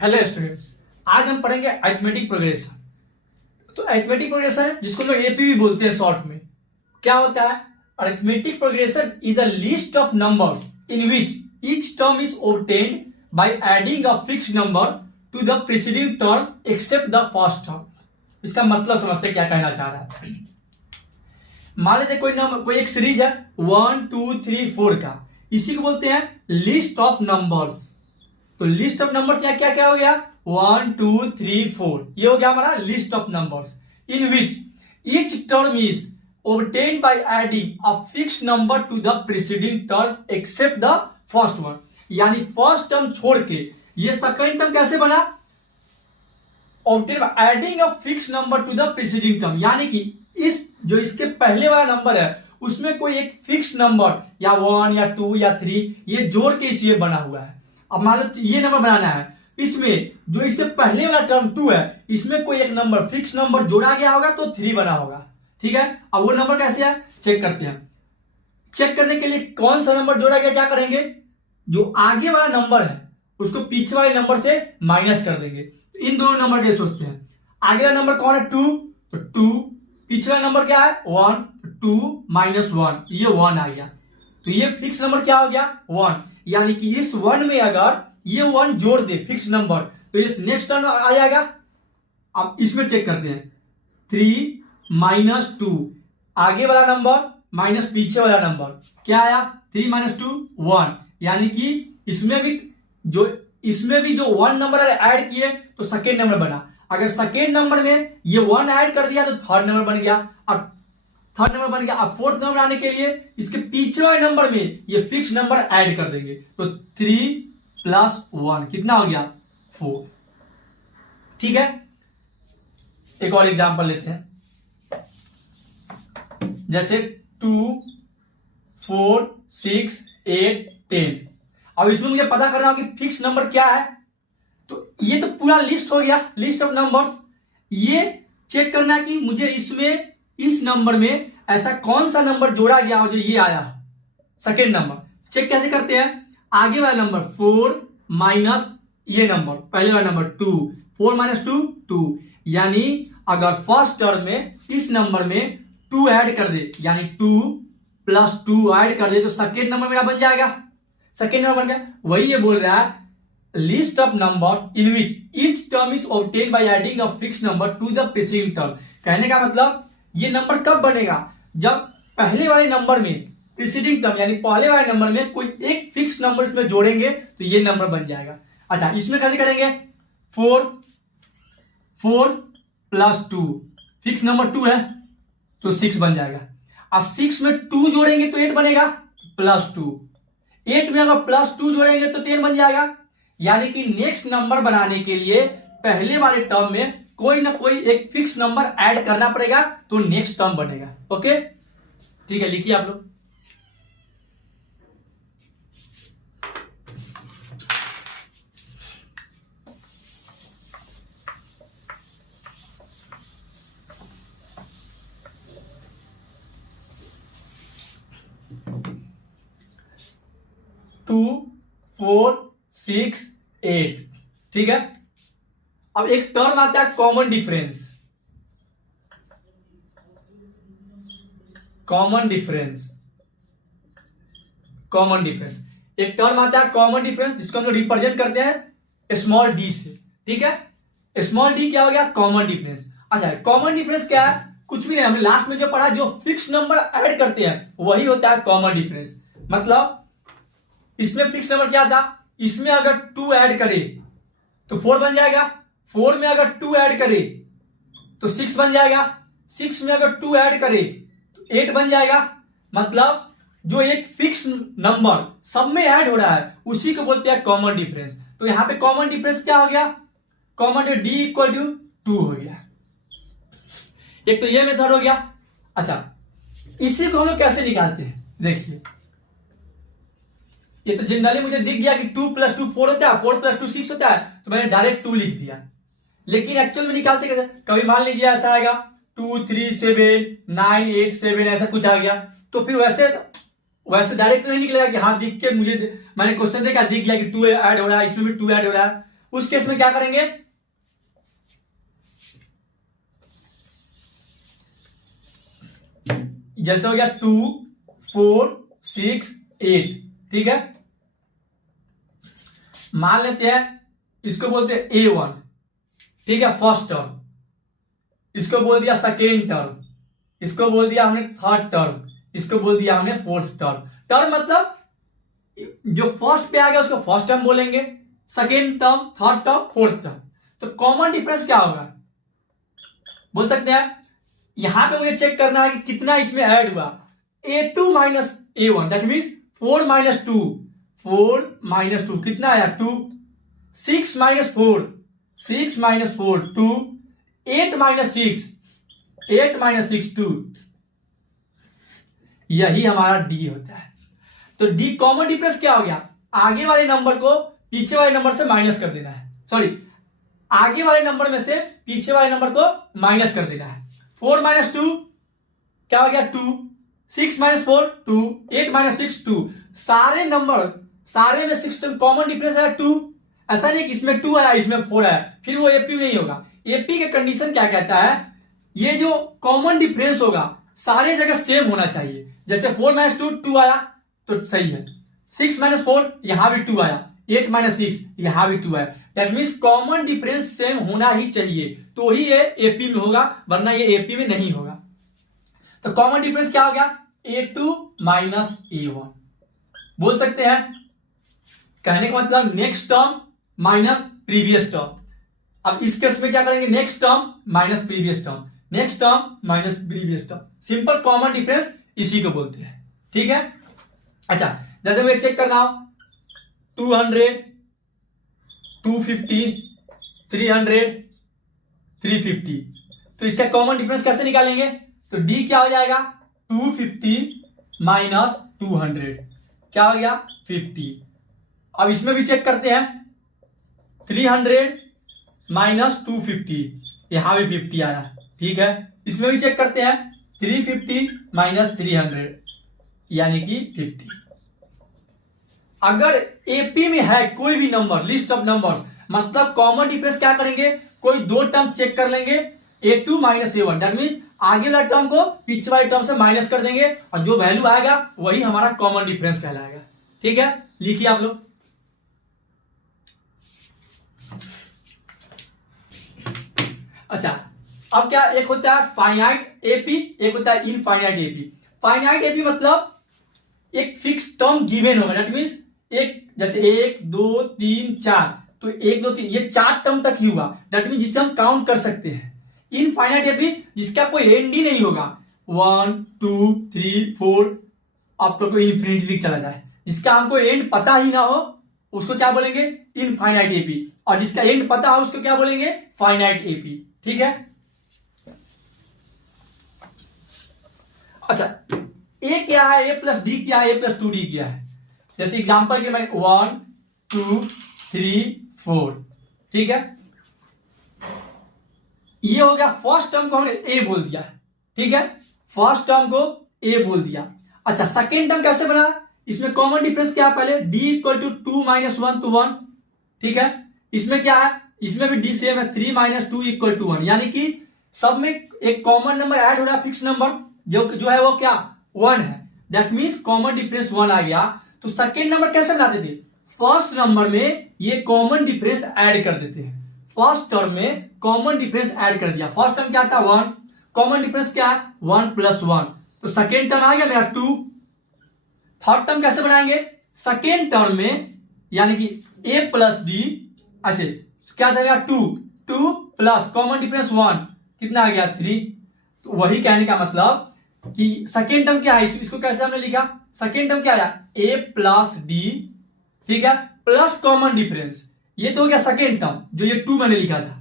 Hello students, आज हम पढ़ेंगे अरिथमेटिक प्रोग्रेशन। तो अरिथमेटिक प्रोग्रेशन जिसको लोग एपी भी बोलते हैं शॉर्ट में, क्या होता है? Arithmetic progression is a list of numbers in which each term is obtained by adding a fixed number to the preceding term except the first term. इसका मतलब समझते हैं क्या कहना चाह रहा है। मान लेते कोई एक सीरीज है 1 2 3 4 का, इसी को बोलते हैं लिस्ट ऑफ नंबर्स। तो लिस्ट ऑफ नंबर्स यहाँ क्या क्या हो गया? 1 2 3 4, ये हो गया हमारा list of numbers in which each term is obtained by adding a fixed number to the preceding term except the first one। यानी फर्स्ट टर्म छोड़ के ये सेकंड टर्म कैसे बना? obtained by adding a fixed number to the preceding term, यानी कि इस जो इसके पहले वाला नंबर है उसमें कोई एक फिक्स नंबर या 1 या 2 या 3 ये जोड़ के इसे बना हुआ है। अब मान लो ये नंबर बनाना है, इसमें जो इससे पहले वाला टर्म 2 है इसमें कोई एक नंबर फिक्स नंबर जोड़ा गया होगा तो 3 बना होगा। ठीक है, अब वो नंबर कैसे है चेक करते हैं। चेक करने के लिए कौन सा नंबर जोड़ा गया क्या करेंगे? जो आगे वाला नंबर है उसको पीछे वाले नंबर से माइनस कर देंगे। इन दोनों नंबर के सोचते हैं। आगे वाला नंबर कौन है? 2, तो 2, पीछे वाला नंबर क्या है? 1, 2 माइनस 1, ये 1 आ गया। तो ये फिक्स नंबर क्या हो गया? 1। यानी कि इस 1 में अगर ये 1 जोड़ दे फिक्स नंबर तो इस नेक्स्ट टर्म आ जाएगा। अब इसमें चेक करते हैं 3 माइनस 2, आगे वाला नंबर माइनस पीछे वाला नंबर क्या आया? 3 माइनस 2 1। यानी कि इसमें भी जो 1 नंबर ऐड किए तो सेकेंड नंबर बना। अगर सेकेंड नंबर में ये 1 ऐड कर दिया तो थर्ड नंबर बन गया। अब थर्ड नंबर बन गया। अब फोर्थ नंबर आने के लिए इसके पीछे वाले नंबर में ये फिक्स नंबर ऐड कर देंगे। तो 3 प्लस 1 कितना हो गया? 4। ठीक है, एक और एग्जांपल लेते हैं। जैसे 2 4 6 8 10। अब इसमें मुझे पता करना हो कि फिक्स नंबर क्या है। तो ये तो पूरा लिस्ट हो गया, लिस्ट ऑफ नंबर्स। ये चेक करना है कि मुझे इसमें इस नंबर में ऐसा कौन सा नंबर जोड़ा गया हो जो ये आया सेकेंड नंबर। चेक कैसे करते हैं? आगे वाला नंबर 4 माइनस ये नंबर पहले वाला नंबर 2, 4 माइनस 2 2। यानी अगर फर्स्ट टर्म में इस नंबर में 2 ऐड कर दे, यानी 2 प्लस 2 ऐड कर दे तो सेकेंड नंबर मेरा बन जाएगा। सेकेंड नंबर बन गया। वही ये बोल रहा है list of numbers in which each term is obtained by adding a fixed number to the preceding term. कहने का मतलब ये नंबर कब बनेगा? जब पहले वाले नंबर में प्रीसीडिंग टर्म यानी पहले वाले नंबर में कोई एक फिक्स नंबर इसमें जोड़ेंगे तो ये नंबर बन जाएगा। अच्छा, इसमें कैसे करेंगे? 4 प्लस 2, फिक्स नंबर 2 है तो 6 बन जाएगा। और 6 में 2 जोड़ेंगे तो 8 बनेगा प्लस 2। 8 में अगर प्लस 2 जोड़ेंगे तो 10 बन जाएगा। यानी कि नेक्स्ट नंबर बनाने के लिए पहले वाले टर्म में कोई ना कोई एक फिक्स नंबर ऐड करना पड़ेगा तो नेक्स्ट टर्म बनेगा। ओके, ठीक है, लिखिए आप लोग। टू 4 6 8। ठीक है, अब एक टर्म आता है कॉमन डिफरेंस। कॉमन डिफरेंस एक टर्म आता है कॉमन डिफरेंस जिसको हम लोग रिप्रेजेंट करते हैं स्मॉल डी से। ठीक है, स्मॉल डी क्या हो गया? Common difference. अच्छा, कॉमन डिफरेंस क्या है? कुछ भी नहीं, हमने लास्ट में जो पढ़ा जो फिक्स नंबर ऐड करते हैं वही होता है कॉमन डिफरेंस। मतलब इसमें फिक्स नंबर क्या था? इसमें अगर 2 ऐड करे तो 4 बन जाएगा। 4 में अगर 2 ऐड करे तो 6 बन जाएगा। 6 में अगर 2 ऐड करे तो 8 बन जाएगा। मतलब जो एक फिक्स नंबर सब में ऐड हो रहा है उसी को बोलते हैं कॉमन डिफरेंस। तो यहां पे कॉमन डिफरेंस क्या हो गया? कॉमन डी इक्वल टू 2 हो गया। एक तो ये मेथड हो गया। अच्छा, इसी को हम लोग कैसे निकालते हैं? देखिए, ये तो जनरली मुझे दिख गया कि 2 प्लस 2 4 होता है, 4 प्लस 2 6 होता है, तो मैंने डायरेक्ट 2 लिख दिया। लेकिन एक्चुअल में निकालते कैसे? कभी मान लीजिए ऐसा आएगा 2 3 7 9 8 7 ऐसा कुछ आ गया तो फिर वैसे डायरेक्ट नहीं निकलेगा कि हाँ दिख के मैंने क्वेश्चन देखा दिख गया कि 2 ऐड हो रहा है, इसमें भी 2 ऐड हो रहा है। उस केस में क्या करेंगे, जैसे हो गया 2 4 6 8, ठीक है। मान लेते हैं इसको बोलते हैं A1, ठीक है, फर्स्ट टर्म, इसको बोल दिया सेकेंड टर्म, इसको बोल दिया हमने थर्ड टर्म, इसको बोल दिया हमने फोर्थ टर्म। टर्म मतलब जो फर्स्ट पे आ गया उसको फर्स्ट टर्म बोलेंगे, second term, third term, fourth term. तो कॉमन डिफरेंस क्या होगा बोल सकते हैं, यहां पे मुझे चेक करना है कि कितना इसमें ऐड हुआ, A2 minus A1, that means 4 minus 2, 4 minus 2 कितना आया 2, 6 माइनस 4, 6 माइनस 4 2, 8 माइनस 6, 8 माइनस 6 2, यही हमारा डी होता है। तो डी कॉमन डिफरेंस क्या हो गया, आगे वाले नंबर को पीछे वाले नंबर से माइनस कर देना है, सॉरी आगे वाले नंबर में से पीछे वाले नंबर को माइनस कर देना है। 4 माइनस 2 क्या हो गया 2, 6 माइनस 4 2, 8 माइनस 6 2, सारे नंबर सारे में 6 कॉमन डिफरेंस है 2, ऐसा नहीं कि इसमें 2 आया इसमें 4 आया, फिर वो एपी नहीं होगा। एपी के कंडीशन क्या कहता है, ये जो कॉमन डिफरेंस होगा सारे जगह सेम होना चाहिए। जैसे 4 माइनस 2 2 आया तो सही है, 6 माइनस 4 यहां भी 2 आया, 8 माइनस 6 यहां भी 2 आया, that means common difference same होना ही चाहिए तो ही ये एपी में होगा, वरना ये एपी में नहीं होगा। तो कॉमन डिफरेंस क्या हो गया, A2 माइनस A1 बोल सकते हैं। कहने का मतलब next term minus previous term. अब इस केस में क्या करेंगे, next term minus previous term, next term minus previous term, simple common difference इसी को बोलते हैं, ठीक है। अच्छा जैसे मुझे चेक करना हो 200 250 300 350, तो इसका कॉमन डिफरेंस कैसे निकालेंगे, तो डी क्या हो जाएगा 250 माइनस 200 क्या हो गया 50। अब इसमें भी चेक करते हैं 300 माइनस 250, यहां भी 50 आया, ठीक है। इसमें भी चेक करते हैं 350 माइनस 300 यानी कि 50। अगर एपी में है कोई भी नंबर, लिस्ट ऑफ नंबर्स, मतलब कॉमन डिफरेंस क्या करेंगे, कोई दो टर्म चेक कर लेंगे A2 minus A1, that means आगे वाले टर्म को पीछे वाले टर्म से माइनस कर देंगे और जो वैल्यू आएगा वही हमारा कॉमन डिफरेंस कहलाएगा, ठीक है। लिखिए आप लोग, अच्छा अब क्या, एक होता है फाइनाइट एपी, एक होता है इनफाइनाइट एपी। फाइनाइट एपी मतलब एक फिक्स टर्म गिवन होगा, दैट मीन्स एक जैसे 1 2 3 4, तो 1 2 3 ये 4 टर्म तक ही हुआ, दैट मीन्स जिसे हम काउंट कर सकते हैं। इनफाइनाइट एपी जिसका कोई एंड ही नहीं होगा, 1 2 3 4 अब तो कोई इन्फिनिटी चला जाए, जिसका हमको एंड पता ही ना हो उसको क्या बोलेंगे, इनफाइनाइट एपी, और जिसका एंड पता हो उसको क्या बोलेंगे, फाइनाइट एपी, ठीक है। अच्छा ए क्या है, ए प्लस डी क्या है, ए प्लस 2D क्या है। जैसे एग्जांपल के मैंने 1 2 3 4, ठीक है। ये हो गया फर्स्ट टर्म को हमने ए बोल दिया, ठीक है, फर्स्ट टर्म को ए बोल दिया। अच्छा सेकेंड टर्म कैसे बना, इसमें कॉमन डिफरेंस क्या है, पहले डी इक्वल टू 2 माइनस 1 तो 1, ठीक है। इसमें क्या है, इसमें भी डी सेम है, 3 माइनस 2 इक्वल टू 1, यानी कि सब में एक कॉमन नंबर ऐड हो रहा है, फिक्स नंबर जो है वो क्या 1 है, दैट मीन्स कॉमन डिफरेंस 1 आ गया। तो सेकेंड नंबर कैसे बनाते थे, फर्स्ट नंबर में ये कॉमन डिफरेंस ऐड कर देते हैं, फर्स्ट टर्म में कॉमन डिफरेंस ऐड कर दिया, फर्स्ट टर्म क्या था 1, कॉमन डिफरेंस क्या है 1 प्लस 1, तो सेकेंड टर्म आ गया मेरा 2। थर्ड टर्म कैसे बनाएंगे, सेकेंड टर्म में यानी कि a प्लस डी, ऐसे क्या था 2 2 प्लस कॉमन डिफरेंस 1 कितना आ गया 3। तो वही कहने का मतलब कि सेकेंड टर्म क्या है, इसको कैसे हमने लिखा, सेकेंड टर्म क्या आया a प्लस डी, ठीक है, प्लस कॉमन डिफरेंस, ये तो हो गया सेकेंड टर्म जो ये 2 मैंने लिखा था,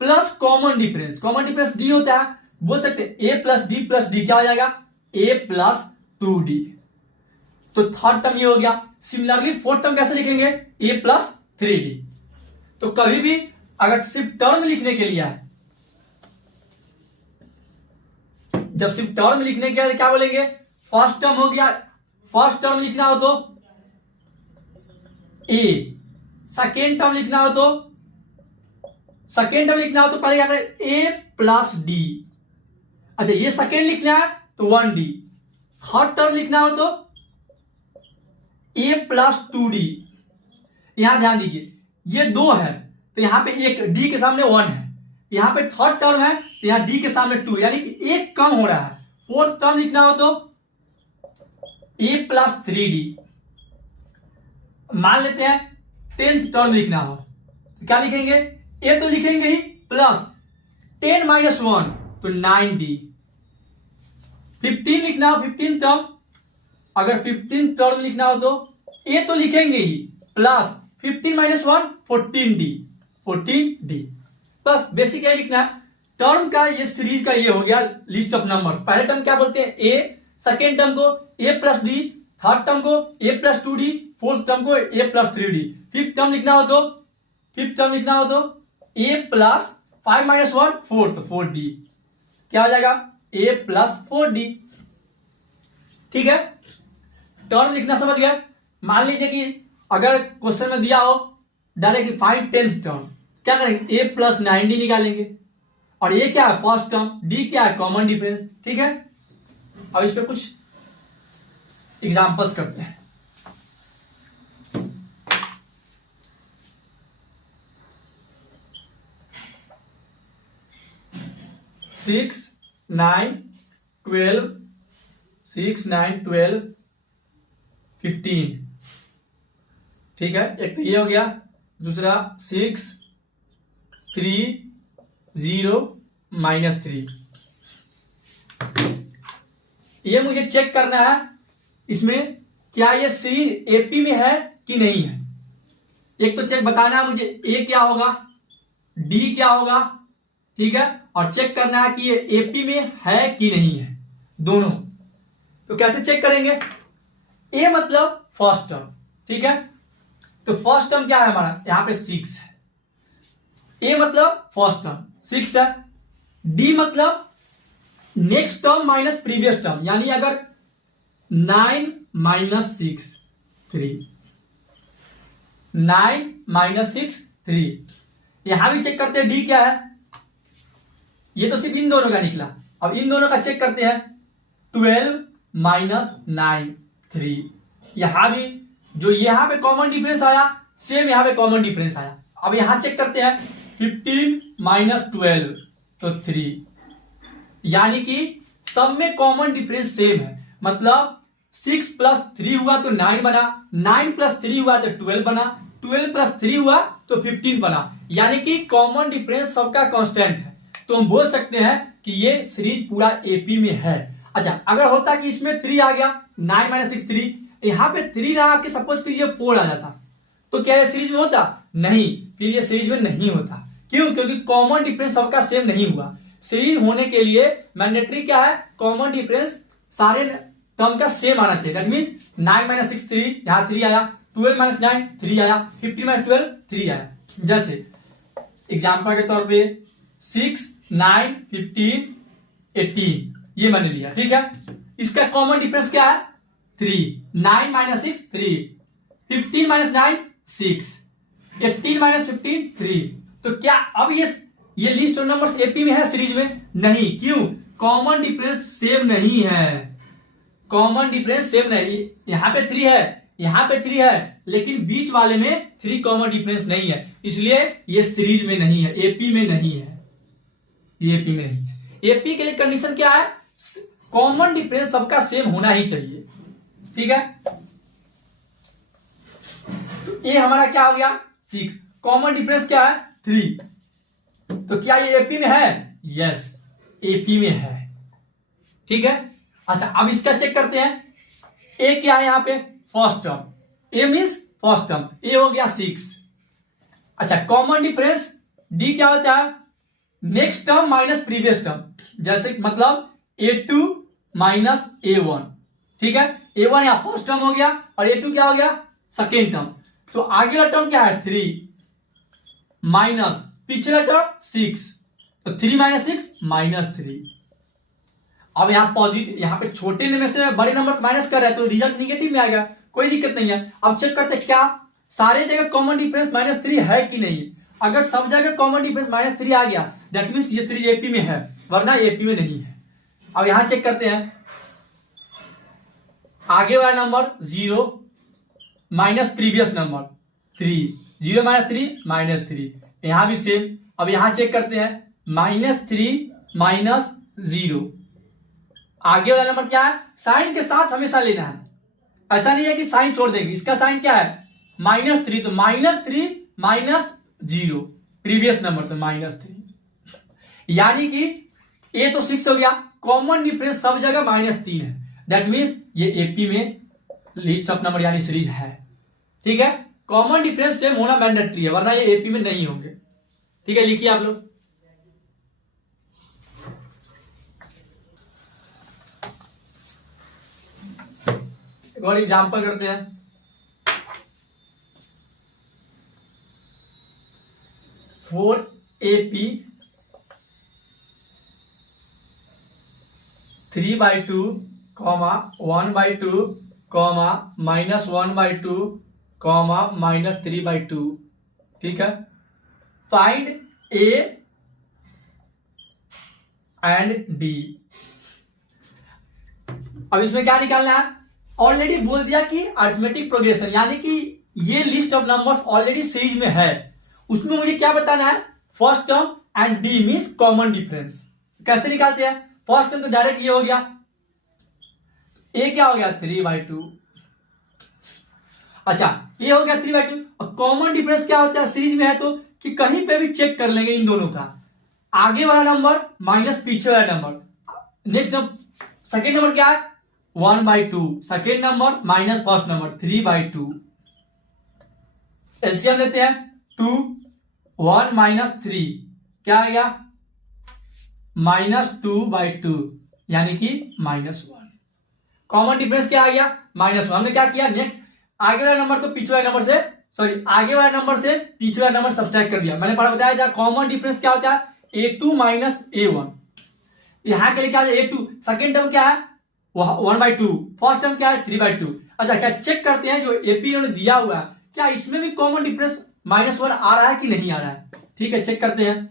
plus common difference, common difference D होता है, बोल सकते हैं a प्लस डी क्या हो जाएगा a प्लस 2d। तो थर्ड टर्म ये हो गया। सिमिलरली फोर्थ टर्म कैसे लिखेंगे, a प्लस 3d। तो कभी भी अगर सिर्फ टर्म लिखने के लिए है, जब सिर्फ टर्म लिखने के लिए क्या बोलेंगे, फर्स्ट टर्म हो गया, फर्स्ट टर्म लिखना हो तो a, सेकेंड टर्म लिखना हो तो सेकेंड टर्म लिखना हो तो पहले क्या करें, ए प्लस डी। अच्छा ये सेकेंड लिखना है तो 1d। थर्ड टर्म लिखना हो तो ए प्लस 2d। यहां ध्यान दीजिए ये 2 है तो यहां पे एक डी के सामने 1 है, यहां पे थर्ड टर्म है तो यहां डी के सामने 2, यानी कि एक कम हो रहा है। फोर्थ टर्म लिखना हो तो ए प्लस 3d। मान लेते हैं 10th टर्म लिखना हो तो क्या लिखेंगे, ए तो लिखेंगे ही प्लस 10 माइनस 1 तो 9d। 15 लिखना हो 15 टर्म, अगर 15 टर्म लिखना हो तो ए तो लिखेंगे ही plus 15 minus 1 14d। 14d plus basic a लिखना है। टर्म का ये सीरीज का ये हो गया लिस्ट ऑफ नंबर। पहले टर्म क्या बोलते हैं ए, सेकेंड टर्म को ए प्लस डी, थर्ड टर्म को ए प्लस 2d, फोर्थ टर्म को ए प्लस 3d। फिफ्थ टर्म लिखना हो तो ए प्लस 5 माइनस 1 4 तो 4d। क्या हो जाएगा, ए प्लस 4d। ठीक है, टर्म लिखना समझ गए। मान लीजिए कि अगर क्वेश्चन में दिया हो डायरेक्टली फाइंड 10th टर्म, क्या करेंगे, ए प्लस 9d निकालेंगे। और ये क्या है, फर्स्ट टर्म, डी क्या है, कॉमन डिफरेंस। ठीक है, अब इस पे कुछ एग्जांपल्स करते हैं। 6 9 12 6 9 12 15। ठीक है, एक तो ये हो गया, दूसरा 6 3 0 माइनस 3। ये मुझे चेक करना है इसमें क्या ये सीरीज एपी में है कि नहीं है। एक तो चेक बताना है मुझे ए क्या होगा, डी क्या होगा। ठीक है, और चेक करना है कि ये एपी में है कि नहीं है, दोनों। तो कैसे चेक करेंगे, ए मतलब फर्स्ट टर्म। ठीक है, तो फर्स्ट टर्म क्या है हमारा, यहां पे 6 है। ए मतलब फर्स्ट टर्म 6 है। डी मतलब next term minus previous term, यानी अगर 9 माइनस 6 3, 9 माइनस 6 3। यहां भी चेक करते हैं डी क्या है, ये तो सिर्फ इन दोनों का निकला। अब इन दोनों का चेक करते हैं, 12 माइनस 9 3। यहां भी जो यहां पे कॉमन डिफरेंस आया सेम यहां पे कॉमन डिफरेंस आया। अब यहां चेक करते हैं 15 माइनस 12 तो 3, यानी कि सब में कॉमन डिफरेंस सेम है। मतलब 6 प्लस 3 हुआ तो 9 बना, 9 प्लस 3 हुआ तो 12 बना, 12 प्लस 3 हुआ तो 15 बना, यानी कि कॉमन डिफरेंस सबका कांस्टेंट है। तो हम बोल सकते हैं कि ये सीरीज पूरा एपी में है। अच्छा, अगर होता कि इसमें 3 आ गया, 9 माइनस 6 3, यहां पे 3 रहा कि सपोज फिर ये 4 आ जाता, तो क्या ये सीरीज में होता, नहीं, फिर ये सीरीज में नहीं होता। क्यों, क्योंकि कॉमन डिफरेंस सबका सेम नहीं हुआ। सीरीज होने के लिए मैंडेटरी क्या है, कॉमन डिफरेंस सारे टर्म का सेम आना चाहिए। दैट मींस 9 माइनस 6 3, यहां 3 आया, 12 माइनस 9 3 आया, 15 माइनस 12 3 आया। जैसे एग्जाम्पल के तौर पे 6 9 15 18 ये मैंने लिया। ठीक है, इसका कॉमन डिफरेंस क्या है, 3, 9 माइनस 6 3, 15 माइनस 9 6, 18 माइनस 15 3। तो क्या अब ये लिस्ट ऑफ नंबर्स एपी में है, सीरीज में नहीं। क्यों, कॉमन डिफरेंस सेम नहीं है। कॉमन डिफरेंस सेम नहीं, यहां पे 3 है, यहां पे 3 है, लेकिन बीच वाले में 3 कॉमन डिफरेंस नहीं है, इसलिए ये सीरीज में नहीं है, एपी में नहीं है। ये एपी में नहीं है। एपी के लिए कंडीशन क्या है, कॉमन डिफरेंस सबका सेम होना ही चाहिए। ठीक है, तो ये हमारा क्या हो गया 6, कॉमन डिफरेंस क्या है 3। तो क्या ये एपी में है, यस एपी में है। ठीक है, अच्छा अब इसका चेक करते हैं, ए क्या है यहां पे, फर्स्ट टर्म, ए मींस फर्स्ट टर्म, ए हो गया 6। अच्छा कॉमन डिफरेंस डी क्या होता है, next term minus previous term, जैसे मतलब A2 माइनस A1। ठीक है, A1 यहां फर्स्ट टर्म हो गया और A2 क्या हो गया, सेकेंड टर्म। तो आगे वाला टर्म क्या है 3 माइनस पिछला टर्म 6, तो 3 माइनस 6 माइनस 3। अब यहां पॉजिटिव, यहां पे छोटे में से बड़े नंबर को माइनस कर रहा है तो रिजल्ट निगेटिव में आ गया, कोई दिक्कत नहीं है। अब चेक करते क्या सारे जगह कॉमन डिफरेंस -3 है कि नहीं। अगर सब जगह कॉमन डिफरेंस -3 आ गया दैट मीन्स ये सीरीज एपी में है, वरना एपी में नहीं है। अब यहां चेक करते हैं, आगे वाला number 0 minus previous number 3, 0 minus 3 -3, यहां भी सेम। अब यहां चेक करते हैं -3 -0, आगे वाला नंबर क्या है, साइन के साथ हमेशा लेना है, ऐसा नहीं है कि साइन छोड़ देंगे। इसका साइन क्या है -3, तो -3 -0 प्रीवियस नंबर तो -3, यानी कि ये तो 6 हो गया, कॉमन डिफरेंस सब जगह -3 है, दैट मीन्स ये एपी में लिस्ट ऑफ नंबर यानी सीरीज है। ठीक है, कॉमन डिफरेंस सेम होना मैंडेटरी है, वरना ये एपी में नहीं होंगे। ठीक है, लिखिए आप लोग। एक और एग्जांपल करते हैं। 4AP 3/2, 1/2, -1/2, -3/2। ठीक है, फाइंड ए एंड डी। अब इसमें क्या निकालना है, ऑलरेडी बोल दिया कि अरिथमेटिक प्रोग्रेशन, यानी कि ये list of numbers already series में है, उसमें मुझे क्या बताना है, first term and D means common difference. कैसे निकालते हैं, फर्स्ट टर्म तो डायरेक्ट ये हो गया, ए क्या हो गया 3/2, अच्छा ये हो गया 3/2। और कॉमन डिफरेंस क्या होता है सीरीज में है तो, कि कहीं पे भी चेक कर लेंगे इन दोनों का, आगे वाला नंबर माइनस पीछे वाला number. Next number, second number क्या है 1/2, second number minus first number 3/2। LCM लेते हैं 2, 1 -3 क्या आ गया -2/2, यानी कि -1। कॉमन डिफरेंस क्या आ गया -1। हमने क्या किया, नेक्स्ट आगे वाला नंबर को पिछले वाले नंबर से, सॉरी आगे वाले नंबर से पिछले वाला नंबर सब्सट्रैक्ट कर दिया। मैंने पढ़ा बताया कॉमन डिफरेंस क्या होता है A2 -A1। यहां के लिए क्या है A2, सेकेंड टर्म क्या है 1/2, फर्स्ट टर्म क्या है 3/2। अच्छा क्या चेक करते हैं जो एपी ने दिया हुआ है, क्या इसमें भी कॉमन डिफरेंस -1 आ रहा है कि नहीं आ रहा है। ठीक है, चेक करते हैं।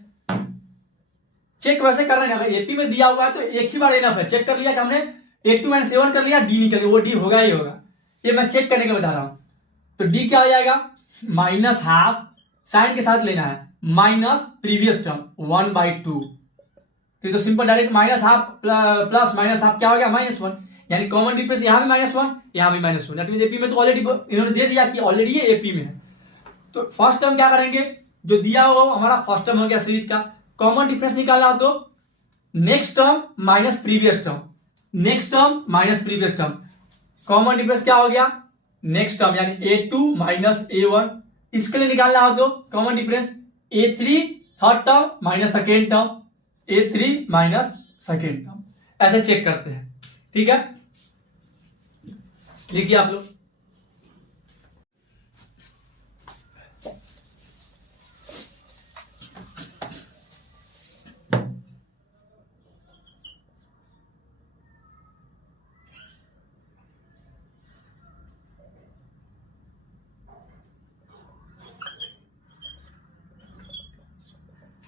चेक वैसे कर रहे हैं, अगर एपी में दिया हुआ है तो एक ही बार इनफ है। चेक कर लिया कि हमने A2 -A1 कर लिया, डी निकल गया, वो डी होगा ही होगा, ये मैं चेक करने का बता रहा हूं। तो डी क्या हो जाएगा -12, साइन के साथ लेना है, माइनस प्रीवियस टर्म 1/2, तो सिंपल डायरेक्ट -12 प्लस -12 क्या हो गया -1, यानी कॉमन डिफरेंस यहां भी -1 यहां भी -1, दैट मींस एपी में तो ऑलरेडी इन्होंने दे दिया कि ऑलरेडी ये एपी में है। तो फर्स्ट टर्म क्या करेंगे, जो दिया हुआ हमारा फर्स्ट टर्म हो गया सीरीज का, कॉमन डिफरेंस निकालना हो तो next term minus previous term, next term minus previous term, common difference क्या हो गया नेक्स्ट टर्म यानी A2 -A1। इसके लिए निकालना हो तो common difference A3 third term minus second term, A3 minus second term, ऐसे चेक करते हैं। ठीक है, लिखिए आप लोग।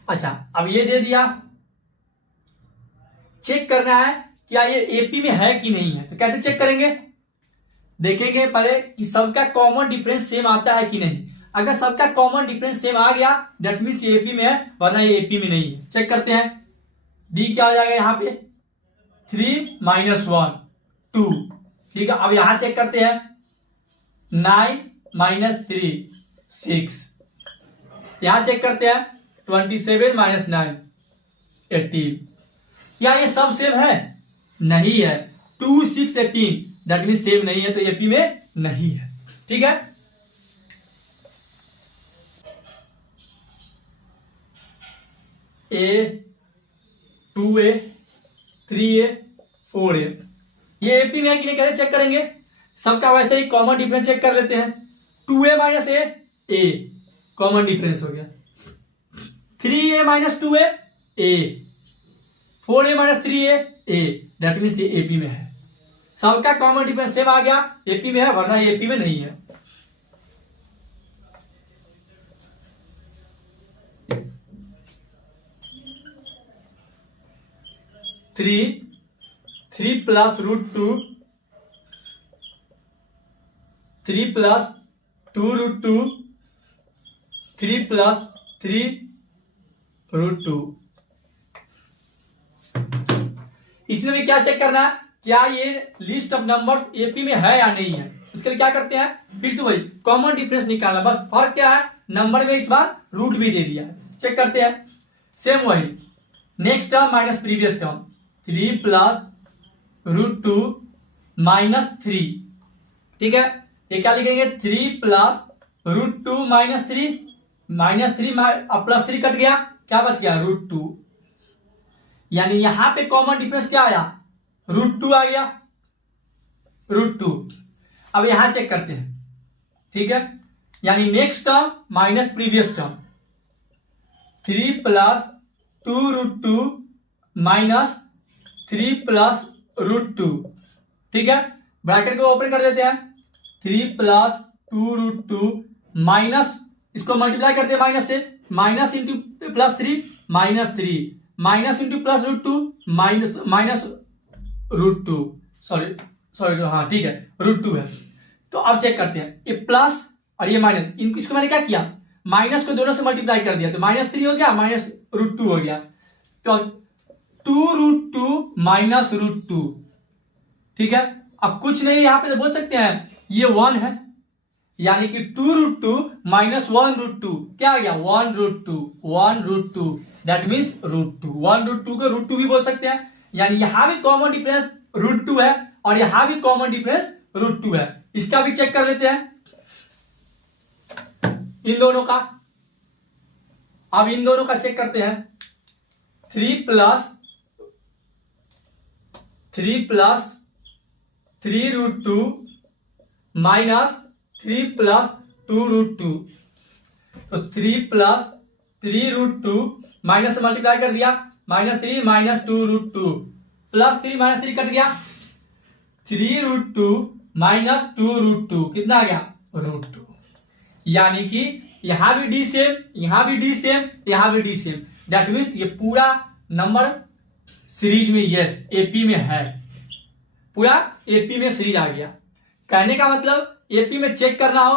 अच्छा अब ये दे दिया, चेक करना है क्या ये एपी में है कि नहीं है। तो कैसे चेक करेंगे, देखेंगे पहले कि सबका कॉमन डिफरेंस सेम आता है कि नहीं। अगर सबका कॉमन डिफरेंस सेम आ गया दैट मींस ये एपी में है, वरना ये एपी में नहीं है। चेक करते हैं, डी क्या हो जाएगा यहां पे 3 -1 2। ठीक है, अब यहां चेक करते हैं 9 -3 6। यहां चेक करते हैं 27 -9 18। क्या ये सब सेम है, नहीं है, 2 6 18 दैट मीन सेम नहीं है, तो एपी में नहीं है। ठीक है, A 2A 3A 4A ये एपी में है कि नहीं, कैसे चेक करेंगे, सबका वैसे ही कॉमन डिफरेंस चेक कर लेते हैं। 2A -A A common difference हो गया, 3A -2A A, 4A -3A A that means ये एपी में है। सबका कॉमन डिफरेंस सेम आ गया, एपी में है, वरना ये एपी में नहीं है। 3 प्लस √2 3 प्लस 2√2 3 प्लस 3√2। इसमें भी क्या चेक करना है, क्या ये लिस्ट ऑफ नंबर्स एपी में है या नहीं है। इसके लिए क्या करते हैं, फिर से वही कॉमन डिफरेंस निकालना, बस फर्क क्या है, नंबर में इस बार रूट भी दे दिया है। चेक करते हैं, सेम वही next term minus previous term 3 plus √2 minus 3, ठीक है। ये क्या लिखेंगे, 3 प्लस √2 माइनस 3 अब प्लस 3 कट गया, क्या बच गया √2, यानी यहां पे कॉमन डिफरेंस क्या आया, √2 आ गया, √2। अब यहां चेक करते हैं, ठीक है, यानी next term minus previous term 3 plus 2√2 minus 3 plus √2, ठीक है। ब्रैकेट को ओपन कर देते हैं, 3 प्लस 2√2 माइनस, इसको मल्टीप्लाई करते हैं माइनस से, minus into plus 3 minus 3 minus into plus √2 minus √2, sorry हाँ ठीक है √2 है। तो अब चेक करते हैं, ये प्लस और ये माइनस, इनको इसको मैंने क्या किया, माइनस को दोनों से मल्टीप्लाई कर दिया, तो -3 हो गया, माइनस √2 हो गया, तो 2√2 माइनस √2, ठीक है। अब कुछ नहीं, यहां पे तो बोल सकते हैं ये 1 है, यानी कि 2√2 माइनस 1√2 क्या आ गया, 1√2 दैट मीन्स √2, 1√2 को √2 भी बोल सकते हैं, यानी यहां भी कॉमन डिफरेंस √2 है और यहां भी कॉमन डिफरेंस √2 है। इसका भी चेक कर लेते हैं, इन दोनों का। अब इन दोनों का चेक करते हैं, 3 प्लस 3√2 माइनस 3 प्लस 2√2, तो 3 प्लस 3√2 माइनस से मल्टीप्लाई कर दिया, -3 माइनस 2√2 प्लस 3 माइनस 3 कट गया, 3√2 माइनस 2√2 कितना आ गया, √2, यानी कि यहां भी डी सेम, यहां भी डी सेम, यहां भी डी सेम, दैट मीन्स ये पूरा नंबर सीरीज में यस एपी में है, पूरा एपी में सीरीज आ गया। कहने का मतलब एपी में चेक करना हो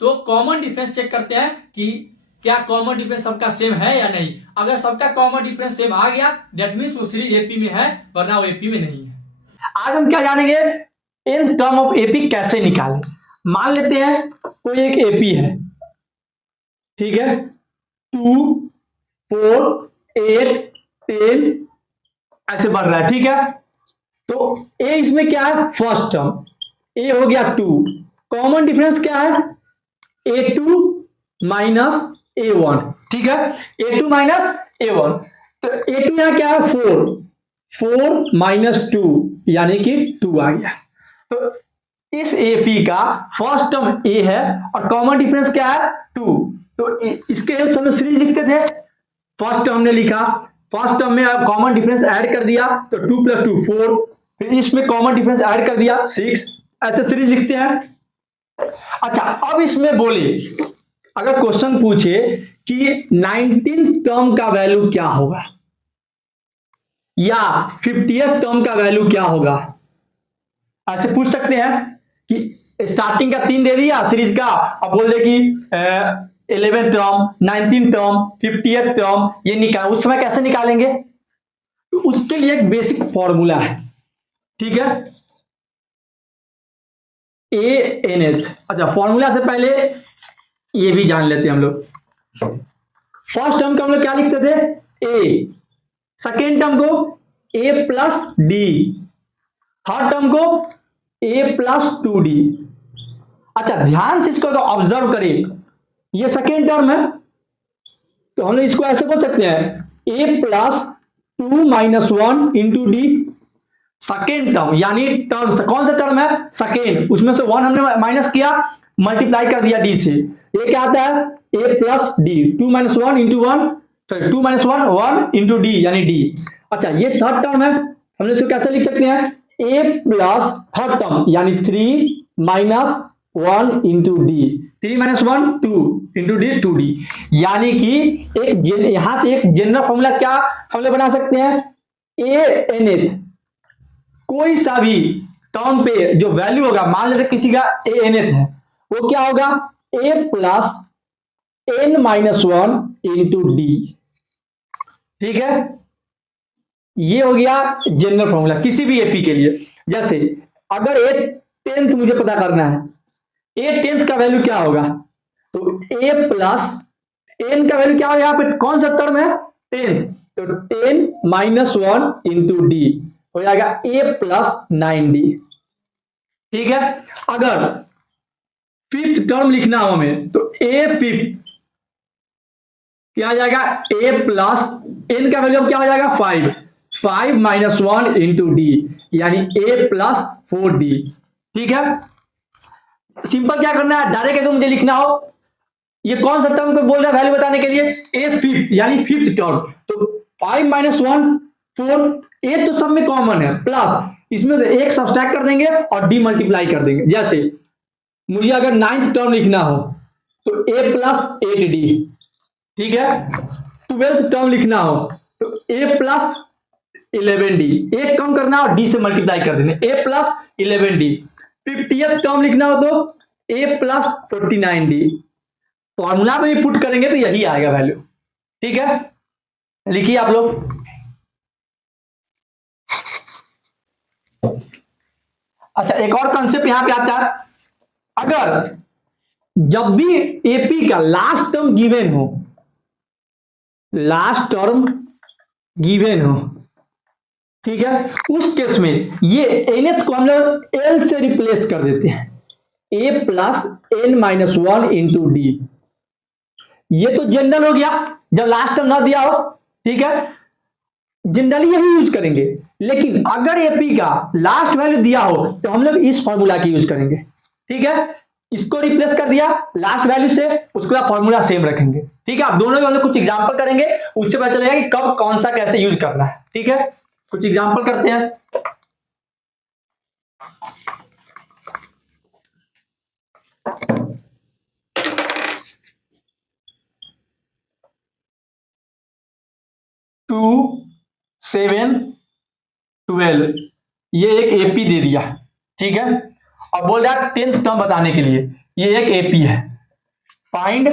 तो कॉमन डिफरेंस चेक करते हैं कि क्या कॉमन डिफरेंस सबका सेम है या नहीं। अगर सबका कॉमन डिफरेंस सेम आ गया दैट मीन्स वो सीरीज एपी में है, वरना वो एपी में नहीं है। आज हम क्या जानेंगे, इन टर्म ऑफ एपी कैसे निकालें। मान लेते हैं कोई एक एपी है, ठीक है, 2 4 8 10 ऐसे बढ़ रहा है, ठीक है। तो ए इसमें क्या है, फर्स्ट टर्म, ए हो गया 2, कॉमन डिफरेंस क्या है, a2 माइनस a1, ठीक है, a2 माइनस a1, तो a2 यहां क्या है 4 माइनस 2 यानी कि 2 आ गया। तो इस एपी का फर्स्ट टर्म ए है और कॉमन डिफरेंस क्या है 2, तो इसके हेल्प से हम सीरीज लिखते थे, फर्स्ट टर्म हमने लिखा, फर्स्ट टर्म में कॉमन डिफरेंस ऐड कर दिया तो 2 + 2 4, फिर इसमें कॉमन डिफरेंस ऐड कर दिया 6, ऐसे सीरीज लिखते हैं। अच्छा अब इसमें बोले, अगर क्वेश्चन पूछे कि 19th टर्म का वैल्यू क्या होगा या 50th टर्म का वैल्यू क्या होगा, ऐसे पूछ सकते हैं कि स्टार्टिंग का 3 दे दिया सीरीज का, अब बोल दे कि 11th term 19th term 50th term ये निकाल, उस समय कैसे निकालेंगे, तो उसके लिए एक बेसिक फॉर्मूला है, ठीक है, ANth। अच्छा फॉर्मूला से पहले ये भी जान लेते हैं हम लोग, फर्स्ट टर्म को हम लोग क्या लिखते थे, A, सेकेंड टर्म को A plus D, third term को A प्लस 2D। अच्छा ध्यान से इसको ऑब्जर्व करिए, ये सेकेंड टर्म है तो हम लोग इसको ऐसे बोल सकते हैं A plus 2 minus 1 into D, second term यानी टर्म कौन सा टर्म है, सेकेंड, उसमें से 1 हमने माइनस किया, मल्टीप्लाई कर दिया D से, ये क्या आता है A plus D, 2 minus 1 into 1, 2 minus 1 into D यानी D। अच्छा ये थर्ड टर्म है, हमने इसको कैसे लिख सकते हैं, A प्लस थर्ड टर्म यानी 3 minus 1 into D, 3 minus 1 2 into D 2d, यानी कि यहां से एक जनरल फॉर्मूला क्या हम लोग बना सकते हैं, ए एन कोई सा भी टर्म पे जो वैल्यू होगा, मान लेते किसी का ए एन है, वो क्या होगा, a plus n minus 1 into d. ठीक है, ये हो गया जनरल फॉर्मूला किसी भी एपी के लिए। जैसे अगर ए टेंथ मुझे पता करना है, ए टेंथ का वैल्यू क्या होगा, तो ए प्लस एन का वैल्यू क्या होगा, यहां पे कौन सा टर्म है, टेंथ, तो 10 माइनस 1 इंटू डी हो जाएगा ए प्लस 9d। ठीक है, अगर फिफ्थ टर्म लिखना हो हमें, तो ए फिफ्थ क्या आ जाएगा, ए प्लस एन का वैल्यू क्या हो जाएगा 5, 5 माइनस 1 इंटू डी, यानी ए प्लस 4d। ठीक है, सिंपल क्या करना है, डायरेक्ट अगर मुझे लिखना हो, ये कौन सा टर्म को बोल रहा है वैल्यू बताने के लिए, ए फिफ्थ यानी फिफ्थ टर्म, तो 5 माइनस 1 4, ए तो सब में कॉमन है, प्लस इसमें से एक सब्सट्रैक्ट कर देंगे और डी मल्टीप्लाई कर देंगे। जैसे मुझे अगर 9th टर्म लिखना हो, तो ए प्लस 8d। ठीक है, 12th टर्म लिखना हो, तो ए प्लस 11d, एक कम करना और डी से मल्टीप्लाई कर देंगे, ए प्लस 11d। 50th टर्म लिखना हो, तो ए प्लस 49d। फॉर्मूला में ही पुट करेंगे तो यही आएगा वैल्यू। ठीक है, लिखिए आप लोग। अच्छा, एक और कंसेप्ट यहां पे आता है, अगर जब भी एपी का लास्ट टर्म गिवन हो, लास्ट टर्म गिवन हो, ठीक है, उस केस में ये nth को हम लोग एल से रिप्लेस कर देते हैं, a plus n minus 1 into d. ये तो जनरल हो गया जब लास्ट टर्म ना दिया हो। ठीक है, जनरली यही यूज करेंगे, लेकिन अगर एपी का लास्ट वैल्यू दिया हो तो हम लोग इस फॉर्मूला की यूज करेंगे। ठीक है, इसको रिप्लेस कर दिया लास्ट वैल्यू से, उसका फॉर्मूला सेम रखेंगे। ठीक है, आप दोनों में हम लोग कुछ एग्जांपल करेंगे, उससे पता चलेगा कि कब कौन सा कैसे यूज करना है। ठीक है, कुछ एग्जांपल करते हैं। टू 7 12 ये एक एपी दे दिया। ठीक है, और बोल रहा है 10th टर्म बताने के लिए, ये एक एपी है, फाइंड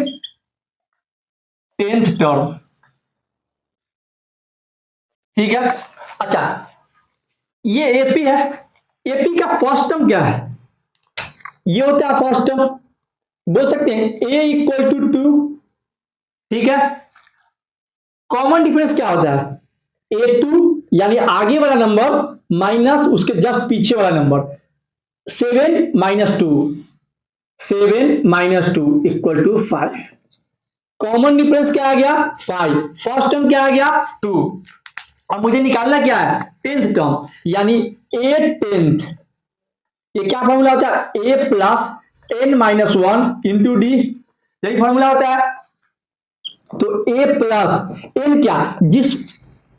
10th टर्म। ठीक है, अच्छा ये एपी है, एपी का फर्स्ट टर्म क्या है, ये होता है फर्स्ट टर्म, बोल सकते हैं a इक्वल टू 2। ठीक है, कॉमन डिफरेंस क्या होता है, a2 यानी आगे वाला नंबर माइनस उसके जस्ट पीछे वाला number, 7 minus 2, 7 minus 2 equal to 5। Common difference क्या आ गया 5, फर्स्ट टर्म क्या आ गया 2, और मुझे निकालना क्या है 10th टर्म, यानी a 10th। ये क्या फॉर्मूला होता है, a plus n minus 1 into d, यही फॉर्मूला होता है। तो a प्लस एन क्या, जिस